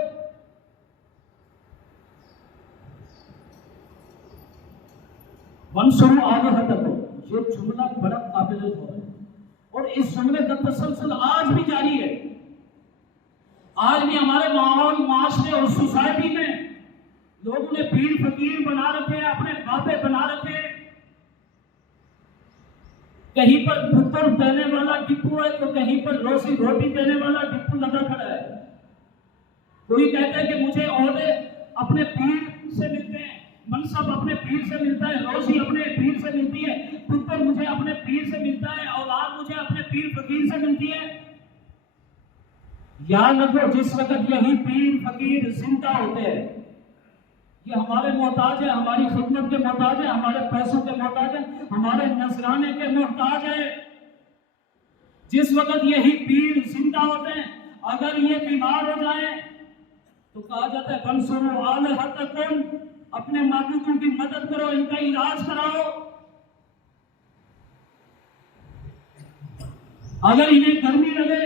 وانصروا آلہتکم، یہ جملہ بڑا قابل غور ہے اور اس جملے کا تسلسل آج بھی جاری ہے۔ آج بھی ہمارے ماحول، معاشرے اور سوسائٹی میں لوگوں نے پیر فقیر بنا رکھے ہیں، اپنے بابے بنا رکھے ہیں. کہیں پر پتر دینے والا ٹپو ہے تو کہیں پر روٹی دینے والا ٹپو لگا کھڑا ہے. کوئی کہتا ہے کہ مجھے عہدے اپنے پیر سے ملتے ہیں، منصب اپنے پیر سے ملتا ہے، روزی اپنے پیر سے ملتی ہے، پتر مجھے اپنے پیر سے ملتا ہے، اولاد مجھے اپنے پیر فقیر سے ملتی ہے. یاد رکھو جس وقت یہی پیر فقیر زندہ ہوتے ہیں، یہ ہمارے محتاج ہے، ہماری خدمت کے محتاج ہے، ہمارے پیسوں کے محتاج ہے، ہمارے نذرانے کے محتاج ہے. جس وقت یہی پیر زندہ ہوتے ہیں، اگر یہ بیمار ہو جائیں تو کہا جاتا ہے فَانْصُرُوا آلِهَتَكُمْ، اپنے معبودوں کی مدد کرو، ان کا علاج کراؤ. اگر انہیں گرمی لگے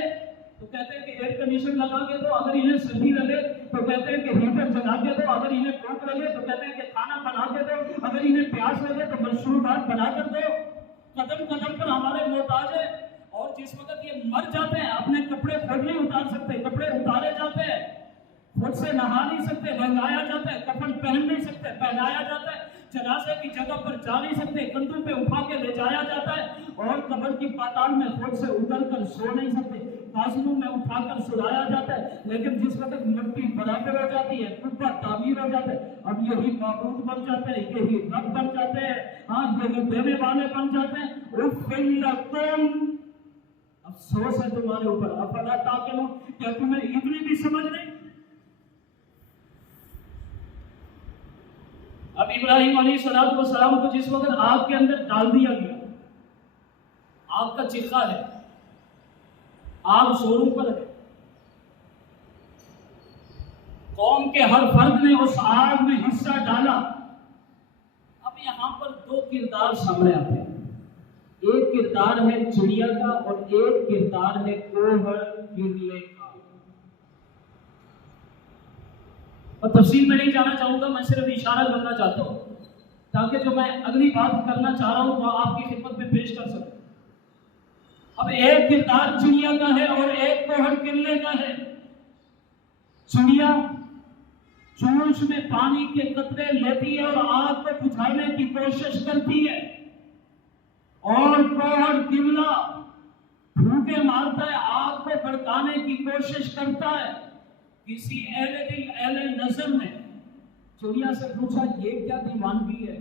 تو کہتے ہیں کہ ایئر کنڈیشن لگا کے دو، اگر انہیں سردی لگے تو کہتے ہیں کہ ہیٹر جلا کے دو، اگر انہیں بھوک لگے تو کہتے ہیں کہ کھانا بنا کے دو، اگر انہیں پیاس لگے تو مشروبات بنا کر دو. قدم قدم پر ہمارے محتاج ہے. اور جس وقت یہ مر جاتے ہیں اپنے کپڑے خود نہیں اتار سکتے، کپڑے اتارے جاتے ہیں، خود سے نہا نہیں سکتے، نہلایا جاتا ہے، کفن پہن نہیں سکتے، پہنایا جاتا ہے، جنازے کی جگہ پر جا نہیں سکتے، کندھوں پہ اٹھا کے لے جایا جاتا ہے، اور قبر کی پاتال میں خود سے اتر کر سو نہیں سکتے، بازوؤں میں اٹھا کر سلایا جاتا ہے. لیکن جس وقت مٹی برابر ہو جاتی ہے، قبہ تعمیر ہو جاتا ہے، اب یہی معبود بن جاتے ہیں، یہی رب بن جاتے ہیں، ہاں یہی دینے والے بن جاتے ہیں. اُفٍّ لَكُمْ، افسوس ہے تمہارے اوپر، افلا تعقلون، کیا تمہیں اتنی بھی سمجھ نہیں؟ اب ابراہیم علیہ السلام کو جس وقت آگ کے اندر ڈال دیا گیا، آگ کا چرخا ہے، آگ زوروں پر ہے، قوم کے ہر فرد نے اس آگ میں حصہ ڈالا. اب یہاں پر دو کردار سامنے آتے ہیں، ایک کردار ہے چڑیا کا اور ایک کردار ہے کوہر گرلے کا. اور تفصیل میں نہیں جانا چاہوں گا، میں صرف اشارہ کرنا چاہتا ہوں تاکہ جو میں اگلی بات کرنا چاہ رہا ہوں وہ آپ کی خدمت میں پیش کر سکوں. اب ایک کردار چڑیا کا ہے اور ایک کوہر گرلے کا ہے. چڑیا چونچ میں پانی کے قطرے لیتی ہے اور آگ کو بجھانے کی کوشش کرتی ہے، اور کوہر گرلا پھونکے مارتا ہے، آگ کو بھڑکانے کی کوشش کرتا ہے. کسی اہل دل اہل نظر نے چڑیا سے پوچھا یہ کیا دیوانگی ہے،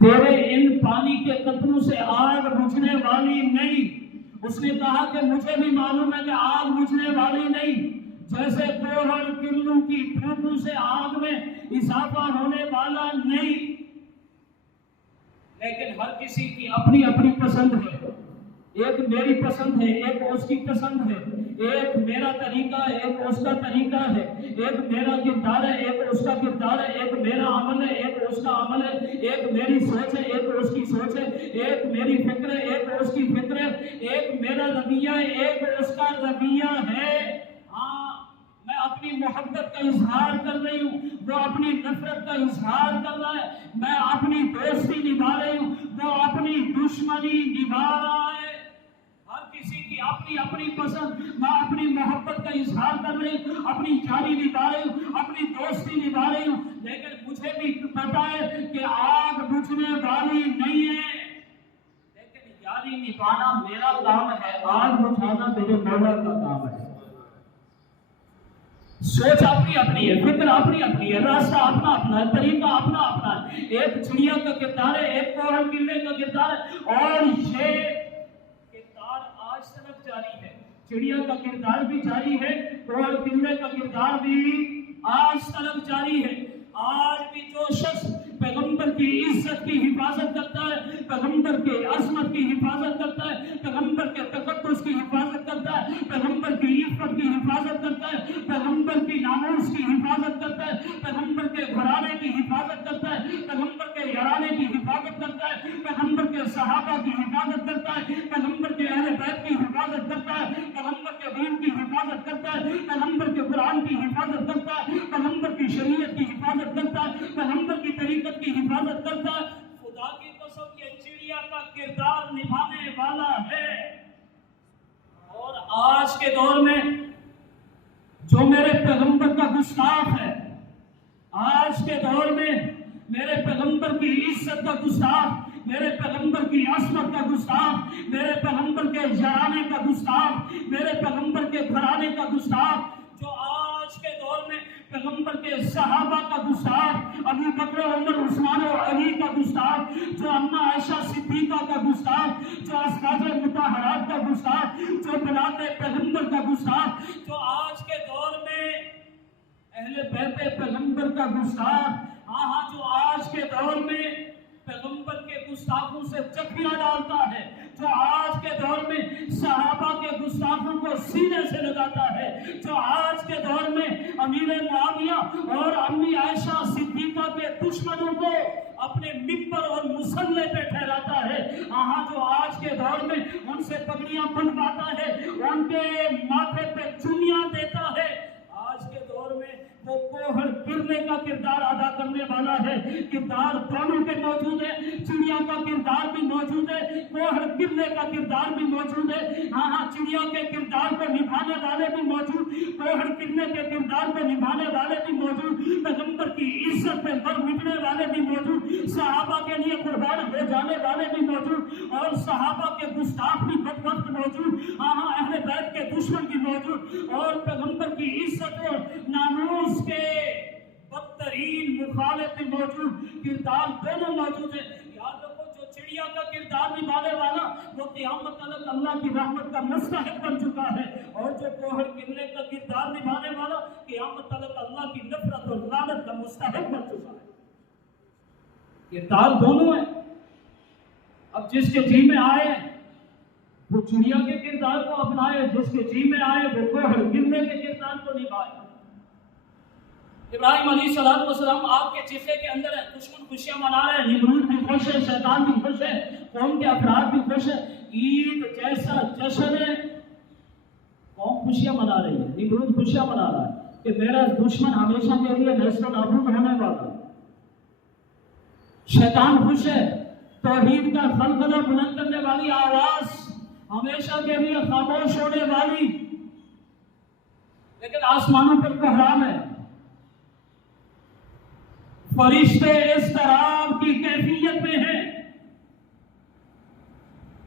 تیرے ان پانی کے قطروں سے آگ بجھنے والی نہیں. اس نے کہا کہ مجھے بھی معلوم ہے کہ آگ بجھنے والی نہیں، جیسے کوہر گرلوں کی پھونکوں سے آگ میں اضافہ ہونے والا نہیں. لیکن ہر کسی کی اپنی اپنی پسند ہے، ایک میری پسند ہے، ایک اس کی پسند ہے، ایک میرا طریقہ ہے، ایک اس کا طریقہ ہے، ایک میرا کردار ہے، ایک اس کا کردار ہے، ایک میرا عمل ہے، ایک اس کا عمل ہے، ایک میری سوچ ہے، ایک اس کی سوچ ہے، ایک میری فکر ہے، ایک اس کی فکر ہے، ایک میرا رویہ ہے، ایک اس کا رویہ ہے. ہاں میں اپنی محبت کا اظہار کر رہی ہوں، وہ اپنی نفرت کا اظہار کر رہا ہے، میں اپنی دوستی نبھا رہی ہوں، وہ اپنی دشمنی نبھا رہا ہے. ہر کسی کی اپنی اپنی پسند، میں اپنی محبت کا اظہار کر رہی ہوں، اپنی یاری نبھا رہی ہوں، اپنی دوستی نبھا رہی ہوں. لیکن مجھے بھی پتا ہے کہ آگ بجھنے والی نہیں ہے، لیکن یاری نبھانا میرا کام ہے، آگ بجھانا میرے مولا کا کام ہے. سوچ اپنی اپنی ہے، فکر اپنی اپنی ہے، راستہ اپنا اپنا ہے، طریقہ اپنا اپنا ہے. ایک چڑیا کا کردار ہے، ایک کوہر گرلے کا کردار ہے، اور یہ کردار آج تک جاری ہے. چڑیا کا کردار بھی جاری ہے، کوہر گرلے کا کردار بھی آج تک جاری ہے. آج بھی جو شخص پیغمبر کی عزت کی حفاظت کرتا ہے، پیغمبر کے عظمت کی حفاظت کرتا ہے، پیغمبر کے تقدس کی حفاظت کرتا ہے، پیغمبر کی عفت کی حفاظت کرتا ہے، پیغمبر کی ناموس کی حفاظت کرتا ہے، پیغمبر کے گھرانے کی حفاظت کرتا ہے، پیغمبر کے یارانے کی حفاظت کرتا ہے، پیغمبر کے صحابہ کی حفاظت کرتا ہے، پیغمبر کے اہل بیت کی حفاظت کرتا ہے، پیغمبر کے دین کی حفاظت کرتا ہے، پیغمبر کے قرآن کی حفاظت کرتا ہے، پیغمبر کی شریعت کی حفاظت کرتا ہے، پیغمبر کی طریقت کی حفاظت کرتا ہے. خدا کی قسم یہ چڑیا کا کردار نبھانے والا ہے. اور آج کے دور میں جو میرے پیغمبر کا گستاخ ہے، آج کے دور میں میرے پیغمبر کی عزت کا گستاخ، میرے پیغمبر کی عصمت کا گستاخ، میرے پیغمبر کے جرانے کا گستاخ، میرے پیغمبر کے گھرانے کا گستاخ، جو آج کے دور میں پیغمبر کے صحابہ کا گستاخ، ابو بکر عمر عثمان و علی کا گستاخ، جو اماں عائشہ صدیقہ کا گستاخ، جو ازواج مطہرات کا گستاخ، جو بنات پیغمبر کا گستاخ، جو آج کے دور میں اہل بیت پیغمبر کا گستاخ، جو آج کے دور میں پیغمبر کے گستاخوں سے چکھیاں ڈالتا ہے، جو آج کے دور میں صحابہ کے گستاخوں کو سینے سے لگاتا ہے، جو آج کے دور میں امیر معاویہ اور امی عائشہ صدیقہ کے دشمنوں کو اپنے ممبر اور مصلے پہ ٹھہراتا ہے، جو آج کے دور میں ان سے پگڑیاں بنواتا ہے، ان کے ماتھے پہ چومیاں دیتا ہے، آج کے دور میں وہ کوہر گرنے کا کردار ادا کرنے والا ہے۔ کردار دونوں کے موجود ہے، چڑیا کا کردار بھی موجود ہے، کوہر گرنے کا کردار بھی موجود ہے، چڑیا کے کردار کو نبھانے والے بھی موجود، کوہر گرنے کے کردار کو نبھانے والے بھی موجود، پیغمبر کی عزت پہ مر مٹنے والے بھی موجود، صحابہ کے لیے قربان ہو جانے والے بھی موجود، اور صحابہ کے گستاخ بھی بدبخت موجود، اہل بیت کے دشمن بھی موجود، اور پیغمبر کی عزت اور ناموس کے بدترین مخالف موجود، کردار دونوں موجود ہیں۔ یاد رکھو، جو چڑیا کا کردار نبھانے والا وہ قیامت تک اللہ کی رحمت کا مستحق بن چکا ہے، اور جو کوہر گرنے کا کردار نبھانے والا قیامت تک اللہ کی نفرت اور لعنت کا مستحق بن چکا ہے۔ کردار دونوں ہیں۔ اب جس کے جی میں آئے وہ چڑیا کے کردار کو اپنائے، جس کے جی میں آئے وہ کوہر گرنے کے کردار کو نبھائے۔ ابراہیم علیہ السلام آپ کے چہرے کے اندر ہے، دشمن خوشیاں منا رہے ہیں، نمرود بھی خوش ہے، شیطان بھی خوش ہے، قوم کے افراد بھی خوش ہے، عید جیسا جشن ہے، قوم خوشیاں منا رہی ہے، نمرود خوشیاں منا رہا ہے کہ میرا دشمن ہمیشہ کے لیے نیست و نابود ہونے والا ہے، شیطان خوش ہے، توحید کا خلخلہ بلند کرنے والی آواز ہمیشہ کے لیے خاموش ہونے والی، لیکن آسمانوں پر کوہرام ہے، فرشتے اضطراب کی کیفیت میں ہیں۔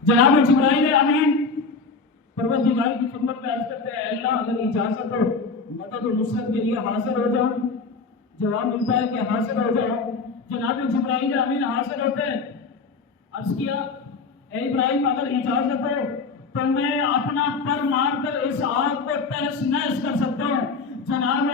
جناب جبرائیل امین پروردگار کی خدمت میں عرض کرتے ہیں، اللہ اگر اجازت ہو مدد و نصرت کے لیے حاضر ہو جاؤں، جواب ملتا ہے کہ حاضر ہو جاؤ۔ جناب جبرائیل امین حاضر ہوتے ہیں، عرض کیا اے ابراہیم اگر اجازت ہو تو میں اپنا پر مار کر اس آگ کو تہس نہس کر سکتا ہوں۔ جناب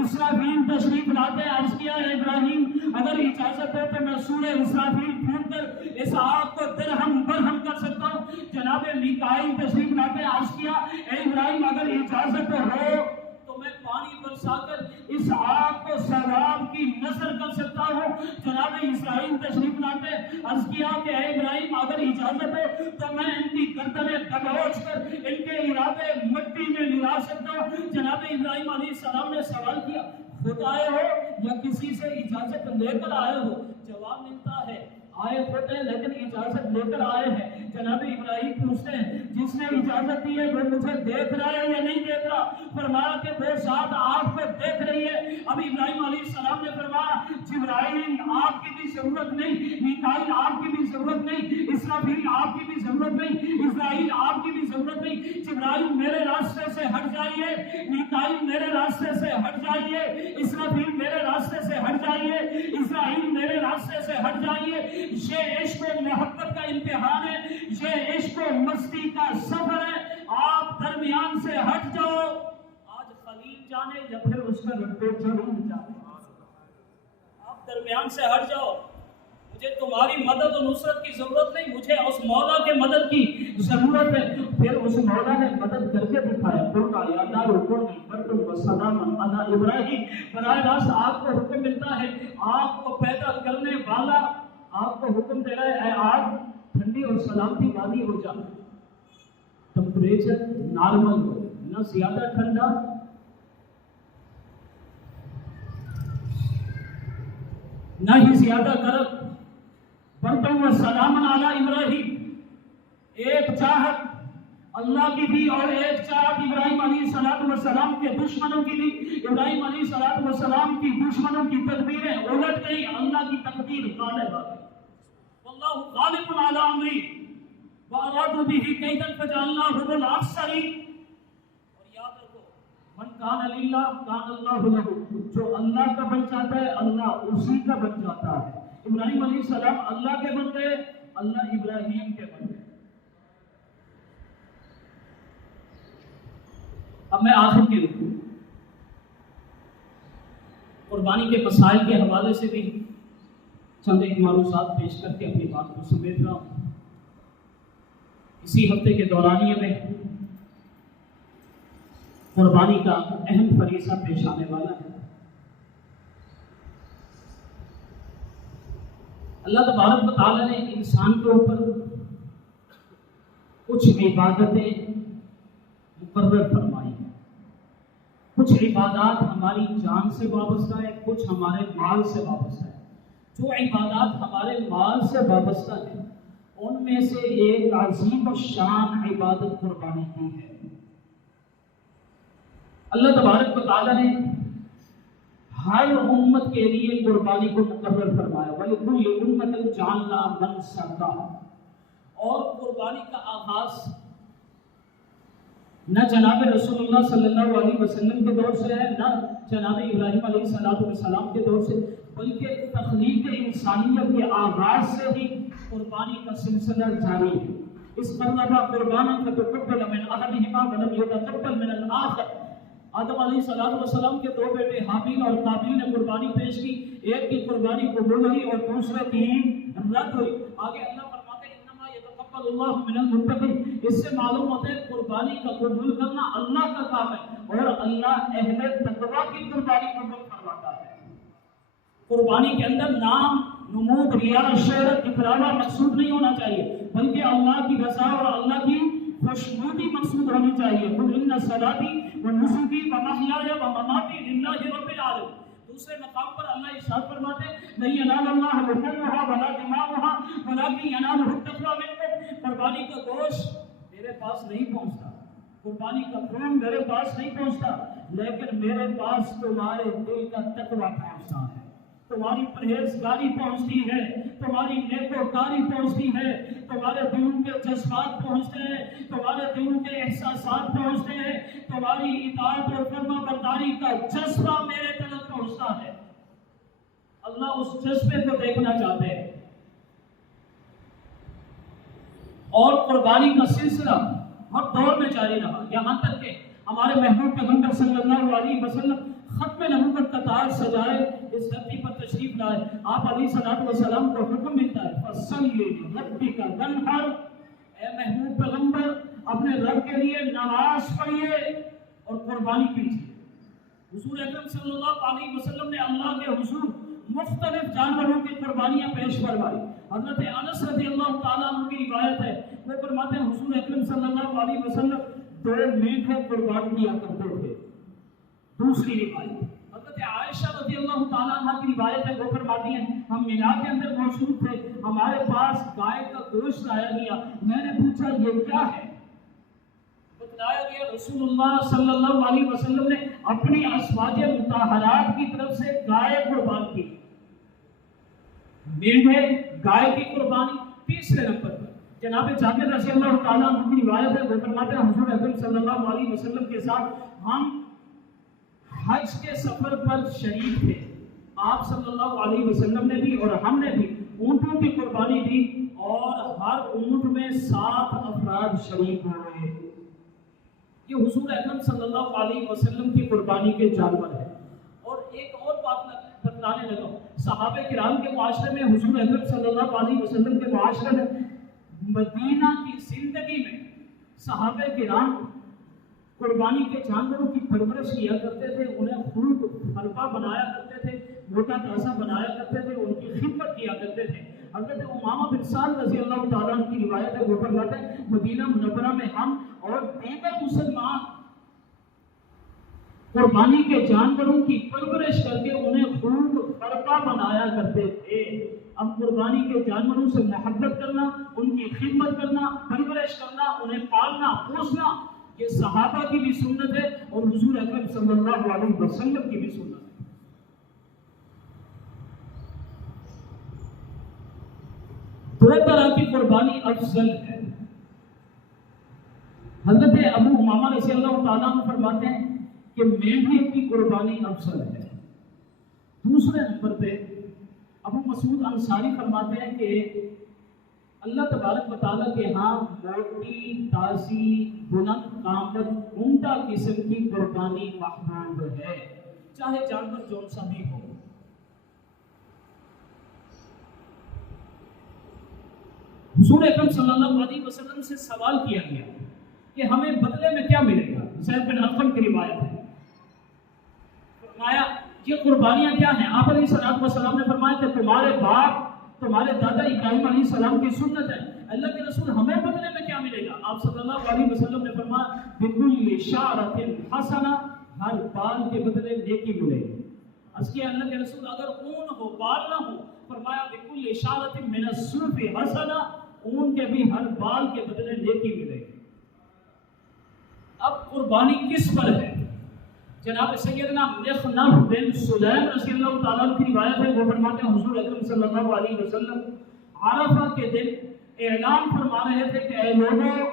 اسرافیل تشریف لاتے، عرض کیا اے ابراہیم اگر اجازت ہو تو میں سورہ اسرافیل پھونک کر اس آگ کو درہم برہم کر سکتا ہوں۔ جناب میکائیل تشریف لاتے، عرض کیا اے ابراہیم اگر اجازت ہو تو میں پانی برسا کر اس آگ کو سیلاب کی نظر کر سکتا ہوں۔ جناب اسرائیل تشریف لاتے، عرض کیا کہ اے ابراہیم اگر اجازت ہو تو میں ان کی گردنیں دبوچ کر ان کے ارادے مٹی میں ملا سکتا ہوں۔ جناب ابراہیم علیہ السلام نے سوال کیا خود آئے ہو یا کسی سے اجازت لے کر آئے ہو؟ جواب ملتا ہے آئے خود ہیں لیکن اجازت لے کر آئے ہیں۔ جناب ابراہیم پوچھتے ہیں جس نے اجازت دی ہے وہ مجھے دیکھ رہا ہے یا نہیں دیکھ رہا؟ فرمایا کہ وہ ذات آپ کو دیکھ رہی ہے۔ اب ابراہیم علیہ السلام نے فرمایا جبرائیل آپ کی بھی ضرورت نہیں، میکائیل آپ کی بھی ضرورت نہیں، اسرافیل آپ کی بھی ضرورت نہیں، اسرائیل آپ کی بھی ضرورت نہیں۔ جبرائیل میرے راستے سے ہٹ جائیے، میکائیل میرے راستے سے ہٹ جائیے، اسرافیل میرے راستے سے ہٹ جائیے، اسرائیل میرے راستے سے ہٹ جائیے۔ یہ عشق و محبت کا امتحان ہے، یہ عشق و مستی کا سفر ہے۔ آپ درمیان سے ہٹ جاؤ، آج خلیل جانے یا پھر اس کا رب ضرور جانے، آپ درمیان سے ہٹ جاؤ۔ مجھے تمہاری مدد و نصرت کی ضرورت نہیں، مجھے اس مولا کے مدد کی ضرورت ہے۔ پھر اس مولا نے مدد کر کے دکھایا، قلنا یا نار کونی بردا وسلاما علی ابراہیم۔ براہ راست آپ کو حکم ملتا ہے، آپ کو پیدا کرنے والا آپ کو حکم دے رہا ہے اے آگ ٹھنڈی اور سلامتی والی ہو جا، ٹمپریچر نارمل ہو، نہ زیادہ ٹھنڈا نہ ہی زیادہ گرم۔ بردا وسلاما علی ابراہیم، ایک چاہت اللہ کی بھی اور ایک چاہت ابراہیم علیہ السلام کے دشمنوں کی بھی. ابراہیم علیہ السلام کی دشمنوں کی تدبیریں الٹ گئی، اللہ کی تقدیر غالب آ گئی. واللہ غالب علی امرہ وارادوا به کیدا فجعلناهم الاخسرین. اور یاد رکھو من کان للہ کان اللہ لہ، جو اللہ کا بن جاتا ہے اللہ اسی کا بن جاتا ہے. ابراہیم علیہ السلام اللہ کے بن گئے، اللہ ابراہیم کے بن گئے. اب میں آخر کے رکو قربانی کے مسائل کے حوالے سے بھی چند ایک معلومات پیش کر کے اپنی بات کو سمیٹ رہا ہوں. اسی ہفتے کے دورانیے میں قربانی کا اہم فریضہ پیش آنے والا ہے. اللہ تبارک و تعالیٰ نے انسان کے اوپر کچھ عبادتیں مقرر فرمائی ہیں. کچھ عبادات ہماری جان سے وابستہ ہے، کچھ ہمارے مال سے وابستہ ہے. جو عبادات ہمارے مال سے وابستہ ہیں ان میں سے ایک عظیم الشان عبادت قربانی کی ہے. اللہ تبارک و تعالیٰ نے ہر امت کے لیے قربانی کو مقرر فرمایا. وَلِكُلِّ أُمَّةٍ جَعَلْنَا مَنسَكًا. اور قربانی کا آغاز نہ جناب رسول اللہ صلی اللہ علیہ وسلم کے دور سے ہے، نہ جناب ابراہیم علیہ السلام کے دور سے، بلکہ تخلیق انسانیت کے آغاز سے ہی قربانی کا سلسلہ جاری ہے. اس مرتبہ قربانا فتقبل من احدہما ولم یتقبل من الآخر. آدم علیہ السلام کے دو بیٹے حابیل اور قابیل نے قربانی پیش کی، ایک کی قربانی قبول ہوئی اور دوسرے کی رد ہوئی. آگے اللہ فرماتے ہیں انما یتقبل اللہ من المتقین. اس سے معلوم ہوتا ہے قربانی کا قبول کرنا اللہ کا کام ہے اور اللہ اہل تقویٰ کی قربانی قبول فرماتا ہے. قربانی کے اندر نام، نمود، ریا، شہرت، اکرامہ مقصود نہیں ہونا چاہیے، بلکہ اللہ کی رضا اور اللہ کی خوشنودی مقصود ہونی چاہیے. قل ان صلاتی ونسکی ومحیای ومماتی للہ رب العالمین. دوسرے مقام پر اللہ ارشاد فرماتے ہیں نہیں ینال اللہ لحومها ولا دماؤها ولکن ینالہ التقوی منکم. قربانی کا گوشت میرے پاس نہیں پہنچتا، قربانی کا خون میرے پاس نہیں پہنچتا، لیکن میرے پاس تمہارے دل کا تقوی پہنچتا ہے، تمہاری پرہیزگاری پہنچتی ہے، تمہاری نیکوکاری پہنچتی ہے، تمہارے دلوں کے جذبات پہنچتے ہیں، تمہارے دلوں کے احساسات پہنچتے ہیں، تمہاری اطاعت اور فرما برداری کا جذبہ میرے تلک پہنچتا ہے. اللہ اس جذبے کو دیکھنا چاہتے ہیں. اور قربانی کا سلسلہ ہر دور میں جاری رہا، یہاں تک کہ ہمارے محبوب پیغمبر صلی اللہ علیہ وسلم ختم نبوت کا تاج سجائے اس دھرتی پر تشریف لائے. آپ علیہ السلام کو حکم ملتا ہے فَصَلِّ لِرَبِّكَ وَانْحَرْ. اے محبوب پیغمبر اپنے رب کے لیے نماز پڑھیے اور قربانی کیجیے. حضور اکرم صلی اللہ علیہ وسلم نے اللہ کے حضور مختلف جانوروں کی قربانیاں پیش کروائی. حضرت انس رضی اللہ تعالیٰ عنہ کی روایت ہے، وہ فرماتے ہیں حضور اکرم صلی اللہ علیہ وسلم 2 میٹھے قربان کیا کرتے تھے. دوسری روایت حضرت عائشہ رضی اللہ تعالیٰ عنہ کی روایت ہے، وہ فرماتی ہیں ہم مینا کے اندر موجود تھے، ہمارے پاس گائے کا گوشت لایا گیا، میں نے پوچھا یہ کیا ہے؟ بتلایا گیا رسول اللہ صلی اللہ علیہ وسلم نے اپنی ازواج مطہرات کی طرف سے گائے قربان کی. میٹھے گائے کی قربانی. تیسرے نمبر پر جناب جابر رضی اللہ تعالیٰ عنہ کی روایت ہے، وہ فرماتے ہیں حضور اکرم صلی اللہ علیہ وسلم کے ساتھ ہم حج کے سفر پر شریک تھے. آپ صلی اللہ علیہ وسلم نے بھی اور ہم نے بھی اونٹوں کی قربانی دی اور ہر اونٹ میں 7 افراد شریک ہوئے. یہ حضور اکرم صلی اللہ علیہ وسلم کی قربانی کے جانور ہیں. اور ایک اور بات بتلانے لگا، صحابہ کرام کے معاشرے میں حضور اکرم صلی اللہ علیہ وسلم کے معاشرے میں مدینہ کی زندگی میں صحابہ کرام قربانی کے جانوروں کی پرورش کیا کرتے تھے، انہیں خوب حلوا بنایا کرتے تھے، موٹا تازہ بنایا کرتے تھے، ان کی خدمت کیا کرتے تھے. حضرت امامہ بن سعد رضی اللہ تعالیٰ عنہ کی روایت ہے، وہ فرماتے ہیں مدینہ منورہ میں ہم اور دیگر مسلمان قربانی کے جانوروں کی پرورش کر کے انہیں خوب حلوا بنایا کرتے تھے. اب قربانی قربانی کے جانوروں سے محبت کرنا، ان کی خدمت کرنا، پرورش کرنا، انہیں پالنا پوسنا، یہ صحابہ کی بھی سنت ہے اور حضور اکرم صلی اللہ علیہ وسلم کی بھی سنت ہے۔ دو طرح کی قربانی افضل ہے۔ حضرت ابو امامہ رضی اللہ تعالیٰ عنہ فرماتے ہیں کہ مینڈھی کی قربانی افضل ہے۔ دوسرے نمبر پہ ابو مسعود انصاری فرماتے ہیں کہ اللہ تبارک و تعالیٰ کے ہاں موٹی، تازی، بلند قامت، عمدہ قسم کی قربانی محبوب ہے، چاہے جانور جون سا بھی ہو۔ حضور اکرم صلی اللہ علیہ وسلم سے سوال کیا گیا کہ ہمیں بدلے میں کیا ملے گا؟ زید بن ارقم کی روایت ہے۔ فرمایا یہ قربانیاں کیا ہیں؟ آپ علیہ الصلوۃ والسلام نے فرمایا کہ تمہارے باپ، تمہارے دادا ابراہیم علیہ السلام کی سنت ہے۔ اللہ کے رسول ہمیں بدلے میں کیا ملے گا؟ آپ صلی اللہ علیہ وسلم نے فرمایا بکل شعرۃ حسنہ، ہر بال کے بدلے نیکی ملے گی۔ اس کے اللہ کے رسول اگر اون ہو، بال نہ ہو، فرمایا بکل شعرۃ من الصوف حسنہ، اون کے بھی ہر بال کے بدلے نیکی ملے گی۔ اب قربانی کس پر ہے؟ جناب سیدنا مخنف بن سلیم رضی اللہ تعالیٰ عنہ کی روایت ہے، وہ فرماتے ہیں حضور اکرم صلی اللہ علیہ وسلم عرفہ کے دن اعلان فرما رہے تھے کہ اے لوگوں،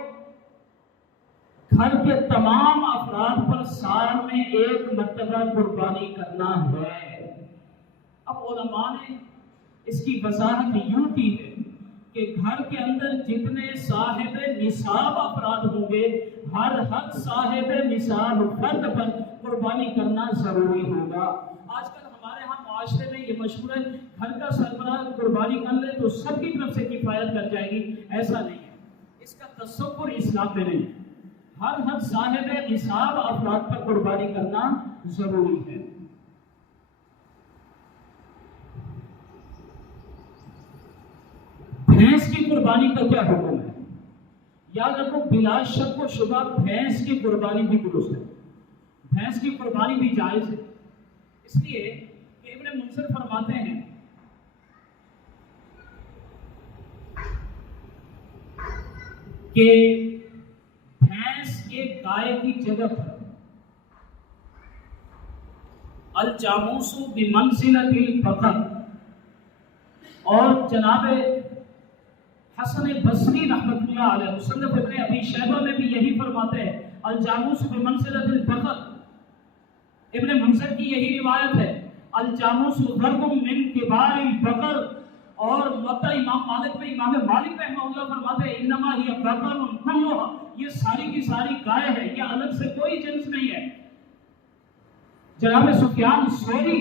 گھر کے تمام افراد پر سال میں ایک مرتبہ قربانی کرنا ہے۔ اب علماء نے اس کی وضاحت یوں کی ہے کہ گھر کے اندر جتنے صاحب نصاب افراد ہوں گے، ہر صاحب نصاب فرد پر قربانی کرنا ضروری ہوگا۔ آج کل ہمارے ہاں معاشرے میں یہ مشہور ہے گھر کا سربراہ قربانی کر لے تو سب کی طرف سے کفایت کر جائے گی، ایسا نہیں ہے۔ اس کا تصور اسلام میں نہیں ہے۔ ہر صاحب نصاب افراد پر قربانی کرنا ضروری ہے۔ بھینس کی قربانی کا کیا حکم ہے؟ یاد رکھو بلا شک و شبہ بھینس کی قربانی بھی درست ہے، بھینس کی قربانی بھی جائز ہے، اس لیے کہ ابن منذر فرماتے ہیں کہ بھینس کے گائے کی جگہ پر الجاموس بمنزلۃ البقر، اور جناب حسن بصری رحمۃ اللہ علیہ مصنف ابن ابی شیبہ میں بھی یہی فرماتے ہیں الجاموس بمنزلۃ البقر۔ ابن منذر کی یہی روایت ہے الجاموس ضرب من کبار البقر، اور موطا امام مالک میں امام مالک رحمہ اللہ فرماتے ہیں انما ہی بقر کلھا، یہ ساری کی ساری گائے ہے، یہ الگ سے کوئی جنس نہیں ہے۔ جناب سفیان ثوری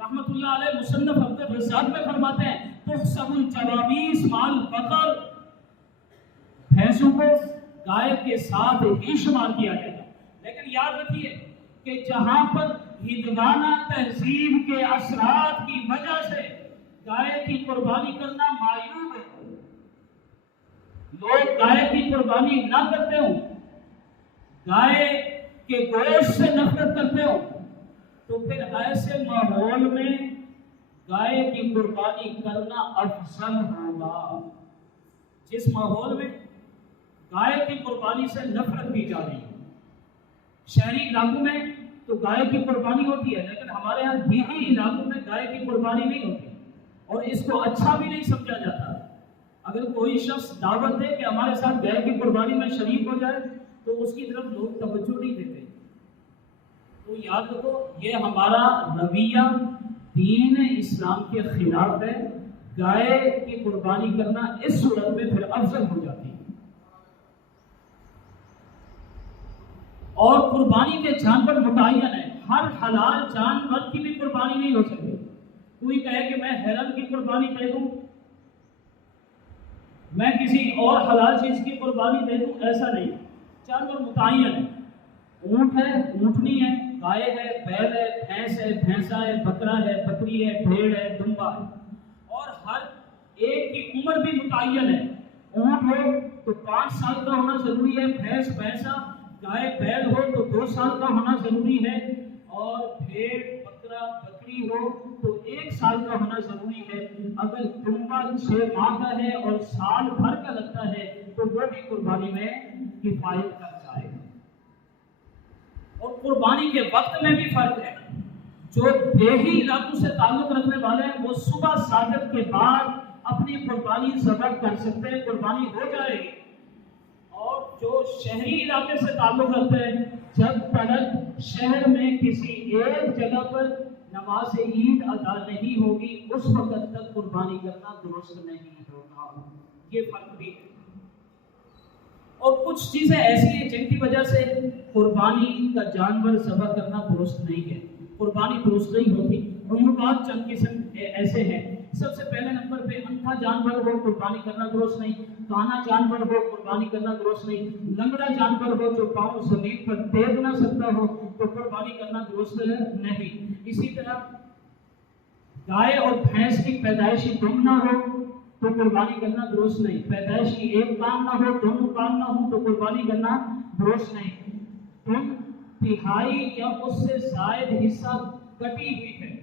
رحمۃ اللہ علیہ مصنف عبد الرزاق میں فرماتے ہیں تحسب الجواميس مع البقر، بھینسوں کو گائے کے ساتھ ہی شمار کیا جائے گا۔ لیکن یاد رکھیے کہ جہاں پر ہندوانہ تہذیب کے اثرات کی وجہ سے گائے کی قربانی کرنا معیوب ہے، لوگ گائے کی قربانی نہ کرتے ہوں، گائے کے گوشت سے نفرت کرتے ہوں، تو پھر ایسے ماحول میں گائے کی قربانی کرنا افضل ہوگا۔ جس ماحول میں گائے کی قربانی سے نفرت کی جا رہی ہے، شہری علاقوں میں تو گائے کی قربانی ہوتی ہے، لیکن ہمارے یہاں دیہی علاقوں میں گائے کی قربانی نہیں ہوتی، اور اس کو اچھا بھی نہیں سمجھا جاتا۔ اگر کوئی شخص دعوت دے کہ ہمارے ساتھ گائے کی قربانی میں شریک ہو جائے تو اس کی طرف لوگ توجہ نہیں دیتے۔ تو یاد رکھو یہ ہمارا رویہ دین اسلام کے خلاف ہے۔ گائے کی قربانی کرنا اس صورت میں پھر افضل ہو جاتی ہے۔ اور قربانی کے جانور متعین ہے، ہر حلال جانور کی بھی قربانی نہیں ہو سکتی۔ کوئی کہے کہ میں ہرن کی قربانی دے دوں، میں کسی اور حلال چیز کی قربانی دے دوں، ایسا نہیں۔ جانور متعین ہے، اونٹ ہے، اونٹنی ہے، گائے ہے، بیل ہے، بھینس ہے، بھینسا ہے، بکرا ہے، بکری ہے، بھیڑ ہے، دمبا ہے، اور ہر ایک کی عمر بھی متعین ہے۔ اونٹ ہو تو 5 سال کا ہونا ضروری ہے، بھینس بھینسا گائے بیل ہو تو 2 سال کا ہونا ضروری ہے، اور بھیڑ بکرا بکری ہو تو 1 سال کا ہونا ضروری ہے۔ اگر دمبا 6 ماہ کا ہے اور سال بھر کا لگتا ہے تو وہ بھی قربانی میں کفایت کر جائے گا۔ اور قربانی کے وقت میں بھی فرق ہے، جو دیہی علاقوں سے تعلق رکھنے والے ہیں وہ صبح صادق کے بعد اپنی قربانی ذبح کر سکتے ہیں، قربانی ہو جائے گی۔ اور جو شہری علاقے سے تعلق رکھتے ہیں، جب تک شہر میں کسی ایک جگہ پر نماز عید ادا نہیں ہوگی اس وقت تک قربانی کرنا درست نہیں ہوگا، یہ فرق بھی ہے۔ اور کچھ چیزیں ایسی ہیں جن کی وجہ سے قربانی کا جانور ذبح کرنا درست نہیں ہے، قربانی درست نہیں ہوتی۔ ان میں بات چند قسم ایسے ہیں۔ سب سے پہلے نمبر پہ اندھا جانور ہو قربانی کرنا درست نہیں، کانا جانور ہو قربانی کرنا درست نہیں، لنگڑا جانور ہو جو پاؤں زمین پر ٹیک نہ سکتا ہو تو قربانی کرنا درست نہیں۔ اسی طرح گائے اور بھینس کی پیدائشی دم نہ ہو تو قربانی کرنا درست نہیں، پیدائش کی ایک کام نہ ہو دونوں کام نہ ہو تو قربانی کرنا درست نہیں، دم تہائی یا اس سے زائد حصہ کٹی ہوئی ہے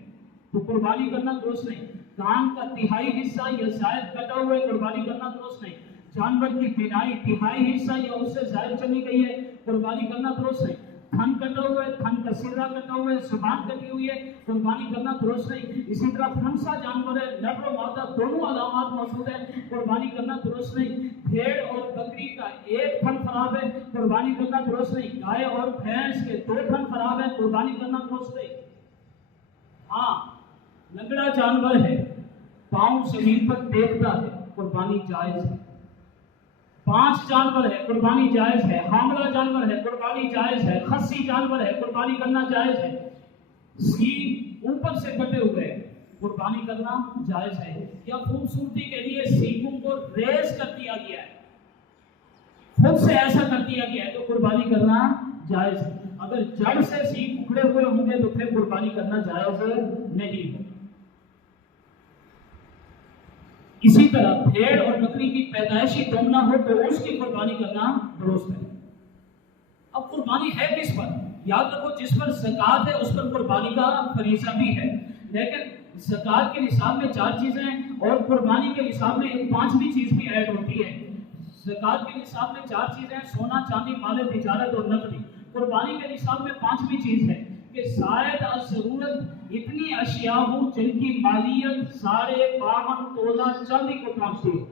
تو قربانی کرنا درست نہیں، کان کا تہائی حصہ یا زائد کٹا ہوا ہے قربانی کرنا درست نہیں، جانور کی بینائی تہائی حصہ یا اس سے زائد چلی گئی ہے قربانی کرنا درست نہیں، تھن کٹا ہوا ہے، تھن کا سرا کٹا ہوا ہے، زبان کٹی ہوئی ہے قربانی کرنا درست نہیں۔ اسی طرح خنثی جانور ہے، نر و مادہ دونوں علامات موجود ہیں قربانی کرنا درست نہیں، بھیڑ اور بکری کا ایک تھن خراب ہے قربانی کرنا درست نہیں، گائے اور بھینس کے 2 تھن خراب ہے قربانی کرنا درست نہیں۔ ہاں لنگڑا جانور ہے، پاؤں زمین پر ٹیکتا ہے قربانی جائز ہے، 5 جانور ہے قربانی جائز ہے، حاملہ جانور ہے قربانی جائز ہے، خصی جانور ہے قربانی کرنا جائز ہے، سینگ اوپر سے کٹے ہوئے قربانی کرنا جائز ہے، یا خوبصورتی کے لیے سینگوں کو ریز کر دیا گیا ہے، خود سے ایسا کر دیا گیا ہے تو قربانی کرنا جائز ہے۔ اگر جڑ سے سینگ اکھڑے ہوئے ہوں گے تو پھر قربانی کرنا جائز نہیں ہے۔ اسی طرح بھیڑ اور بکری کی پیدائشی دم نہ ہو تو اس کی قربانی کرنا درست ہے۔ اب قربانی ہے کس پر؟ یاد رکھو جس پر زکوٰۃ ہے اس پر قربانی کا فریضہ بھی ہے، لیکن زکوٰۃ کے نصاب میں 4 چیزیں ہیں اور قربانی کے نصاب میں ایک 5ویں چیز بھی ایڈ ہوتی ہے۔ زکوٰۃ کے نصاب میں 4 چیزیں ہیں، سونا چاندی مال تجارت اور نقدی۔ قربانی کے نصاب میں 5ویں چیز ہے کہ زائد از ضرورت اتنی اشیاء ہوں جن کی مالیت 52.5 تولہ چاندی کو پہنچتی ہے۔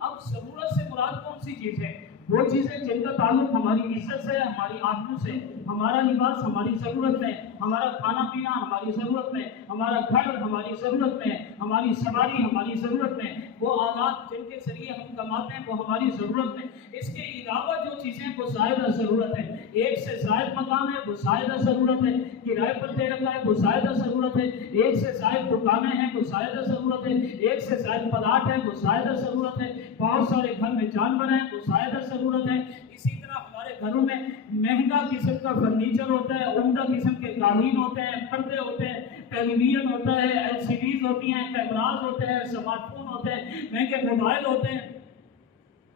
اب ضرورت سے مراد کون سی چیز ہے؟ وہ چیزیں جن کا تعلق ہماری عزت سے، ہماری آبرو سے، ہمارا لباس ہماری ضرورت میں، ہمارا کھانا پینا ہماری ضرورت میں، ہمارا گھر ہماری ضرورت میں، ہماری سواری ہماری ضرورت میں، وہ آلات جن کے ذریعے ہم کماتے ہیں وہ ہماری ضرورت میں۔ اس کے علاوہ جو چیزیں وہ زائدہ ضرورت ہے، ایک سے زائد مکان ہے وہ زائدہ ضرورت ہے، کرائے پر دے رکھا ہے وہ زائدہ ضرورت ہے، ایک سے زائد دکانیں ہیں وہ زائدہ ضرورت ہے، ایک سے زائد پلاٹ ہے وہ زائدہ ضرورت ہے، بہت سارے گھر میں جانور ہیں وہ زائدہ ضرورت ہے۔ اسی طرح ہمارے گھروں میں مہنگا قسم کا فرنیچر ہوتا ہے، عمدہ قسم کے قالین ہوتے ہیں، پردے ہوتے ہیں، ٹیلی ویژن ہوتا ہے، LCDs ہوتی ہیں، کیمراز ہوتے ہیں، اسمارٹ فون ہوتے ہیں، مہنگے موبائل ہوتے ہیں،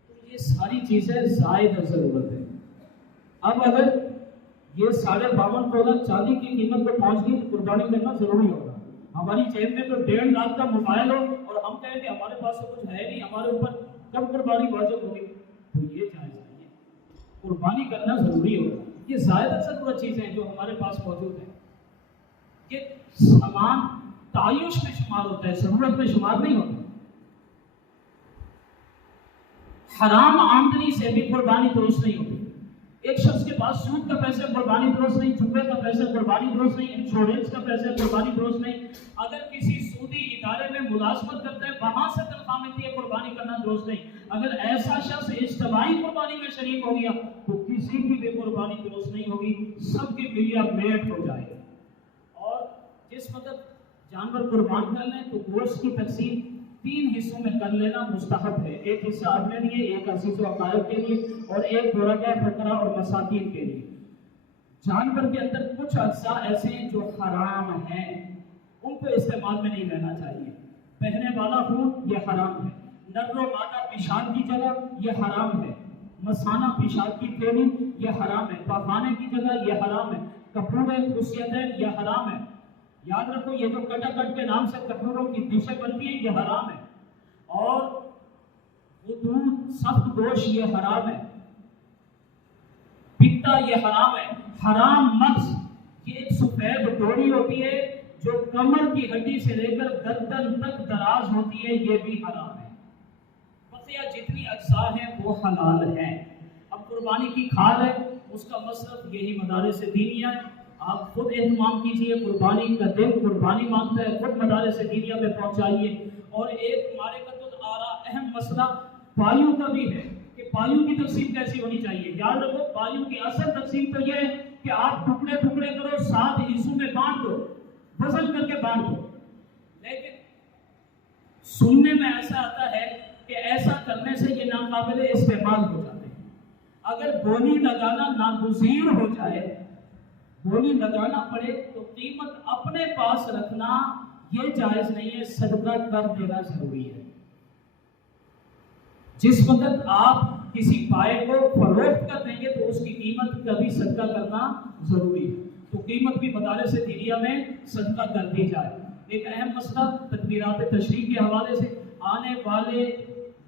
تو یہ ساری چیزیں زائد ضرورت ہے۔ اب اگر یہ 52.5 تولہ چاندی کی قیمت پہ پہنچ گئی تو قربانی کرنا ضروری ہوگا۔ ہماری جیب میں تو 1.5 لاکھ کا موبائل ہو اور ہم کہیں کہ ہمارے پاس تو کچھ ہے نہیں، ہمارے اوپر کب قربانی واجب ہوگی؟ تو یہ جائز نہیں ہے، قربانی کرنا ضروری ہوگا۔ یہ زائدہ ضرورت چیزیں جو ہمارے پاس موجود ہیں، یہ سامان تعیش میں شمار ہوتا ہے، ضرورت میں شمار نہیں ہوتا۔ حرام آمدنی سے بھی قربانی درست نہیں ہوتی۔ ایک شخص کے پاس سود کا پیسہ قربانی درست نہیں، جھوٹے کا پیسہ قربانی درست نہیں، انشورنس کا پیسہ قربانی درست نہیں۔ اگر کسی سودی ادارے میں ملازمت کرتا ہے وہاں سے تنخواہ ملتی ہے قربانی کرنا درست نہیں۔ اگر ایسا شخص اجتماعی قربانی میں شریک ہو گیا تو کسی کی بھی قربانی درست نہیں ہوگی، سب کی ملیا میٹ ہو جائے گی۔ اور جس وقت جانور قربان کر لیں تو گوشت کی تقسیم 3 حصوں میں کر لینا مستحب ہے، ایک حصہ اپنے لیے، ایک عزیز و اقارب کے لیے اور ایک برکہ فقراء اور مساکین کے لیے۔ جانور کے اندر کچھ اجزاء ایسے ہیں جو حرام ہیں، ان کو استعمال میں نہیں لینا چاہیے۔ بہنے والا خون یہ حرام ہے، نر و مادہ پیشاب کی جگہ یہ حرام ہے، مثانہ پیشاب کی تیڑی یہ حرام ہے، پخانے کی جگہ یہ حرام ہے، کپڑے خصیتیں یہ حرام ہے۔ یاد رکھو یہ جو کٹا کٹ کے نام سے کپڑوں کی ڈشیں بنتی ہیں یہ حرام ہے۔ اور غدود سخت گوشت یہ حرام ہے، پتا یہ حرام ہے۔ حرام مغز یہ ایک سفید ڈوری ہوتی ہے جو کمر کی ہڈی سے لے کر گردن تک دراز ہوتی ہے، یہ بھی حرام ہے۔ بقیہ جتنی اجزاء ہیں وہ حلال ہیں۔ اب قربانی کی کھال ہے، اس کا مصرف یہی مدارس دینیہ ہے۔ آپ خود اہتمام کیجئے، قربانی کا دن قربانی مانگتا ہے، خود مدارس دینیہ میں پہنچائیے۔ اور ایک معرکۃ الآراء اہم مسئلہ پایوں کا بھی ہے کہ پایوں کی تقسیم کیسی ہونی چاہیے۔ یاد رکھو پایوں کی اصل تقسیم تو یہ ہے کہ آپ ٹکڑے ٹکڑے کرو، 7 حصوں میں بانٹ دو، وزن کر کے بانٹ دو۔ لیکن سننے میں ایسا آتا ہے کہ ایسا کرنے سے یہ ناقابل استعمال ہو جاتے ہیں۔ اگر بولی لگانا ناگزیر ہو جائے، بولی لگانا پڑے تو قیمت اپنے پاس رکھنا یہ جائز نہیں ہے، صدقہ کر دینا ضروری ہے۔ جس وقت آپ کسی پائے کو فروخت کر دیں گے تو اس کی قیمت کا بھی صدقہ کرنا ضروری ہے، تو قیمت بھی مدارس دینیہ میں صدقہ کر دی جائے۔ ایک اہم مسئلہ تکبیرات تشریق کے حوالے سے، آنے والے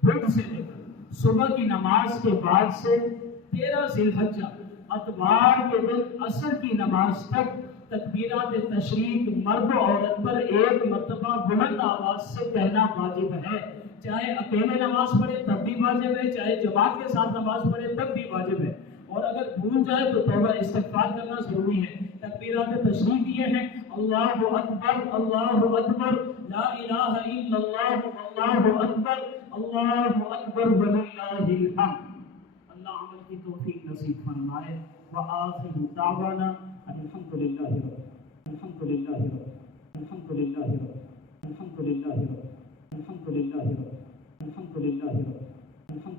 بدھ سے لے کر صبح کی نماز کے بعد سے 13 ذی الحجہ اتوار کے دن عصر کی نماز تک تکبیرات تشریق مرد و عورت پر ایک مرتبہ بلند آواز سے کہنا واجب ہے۔ چاہے اکیلے نماز پڑھے تب بھی واجب ہے، چاہے جماعت کے ساتھ نماز پڑھے تب بھی واجب ہے، اور اگر بھول جائے تو توبہ استغفار کرنا ضروری ہے۔ تکبیرات تشریق یہ ہیں: اللہ اکبر، اللہ اکبر، لا الہ الا اللہ، اللہ اکبر، اللہ اکبر وللہ الحمد۔ اللہ عمل کی توفیق نصیب فرمائے۔ وآخر دعوانا الحمدللہ رب الحمدللہ رب الحمدللہ رب الحمدللہ رب الحمدللہ رب الحمدللہ رب الحمد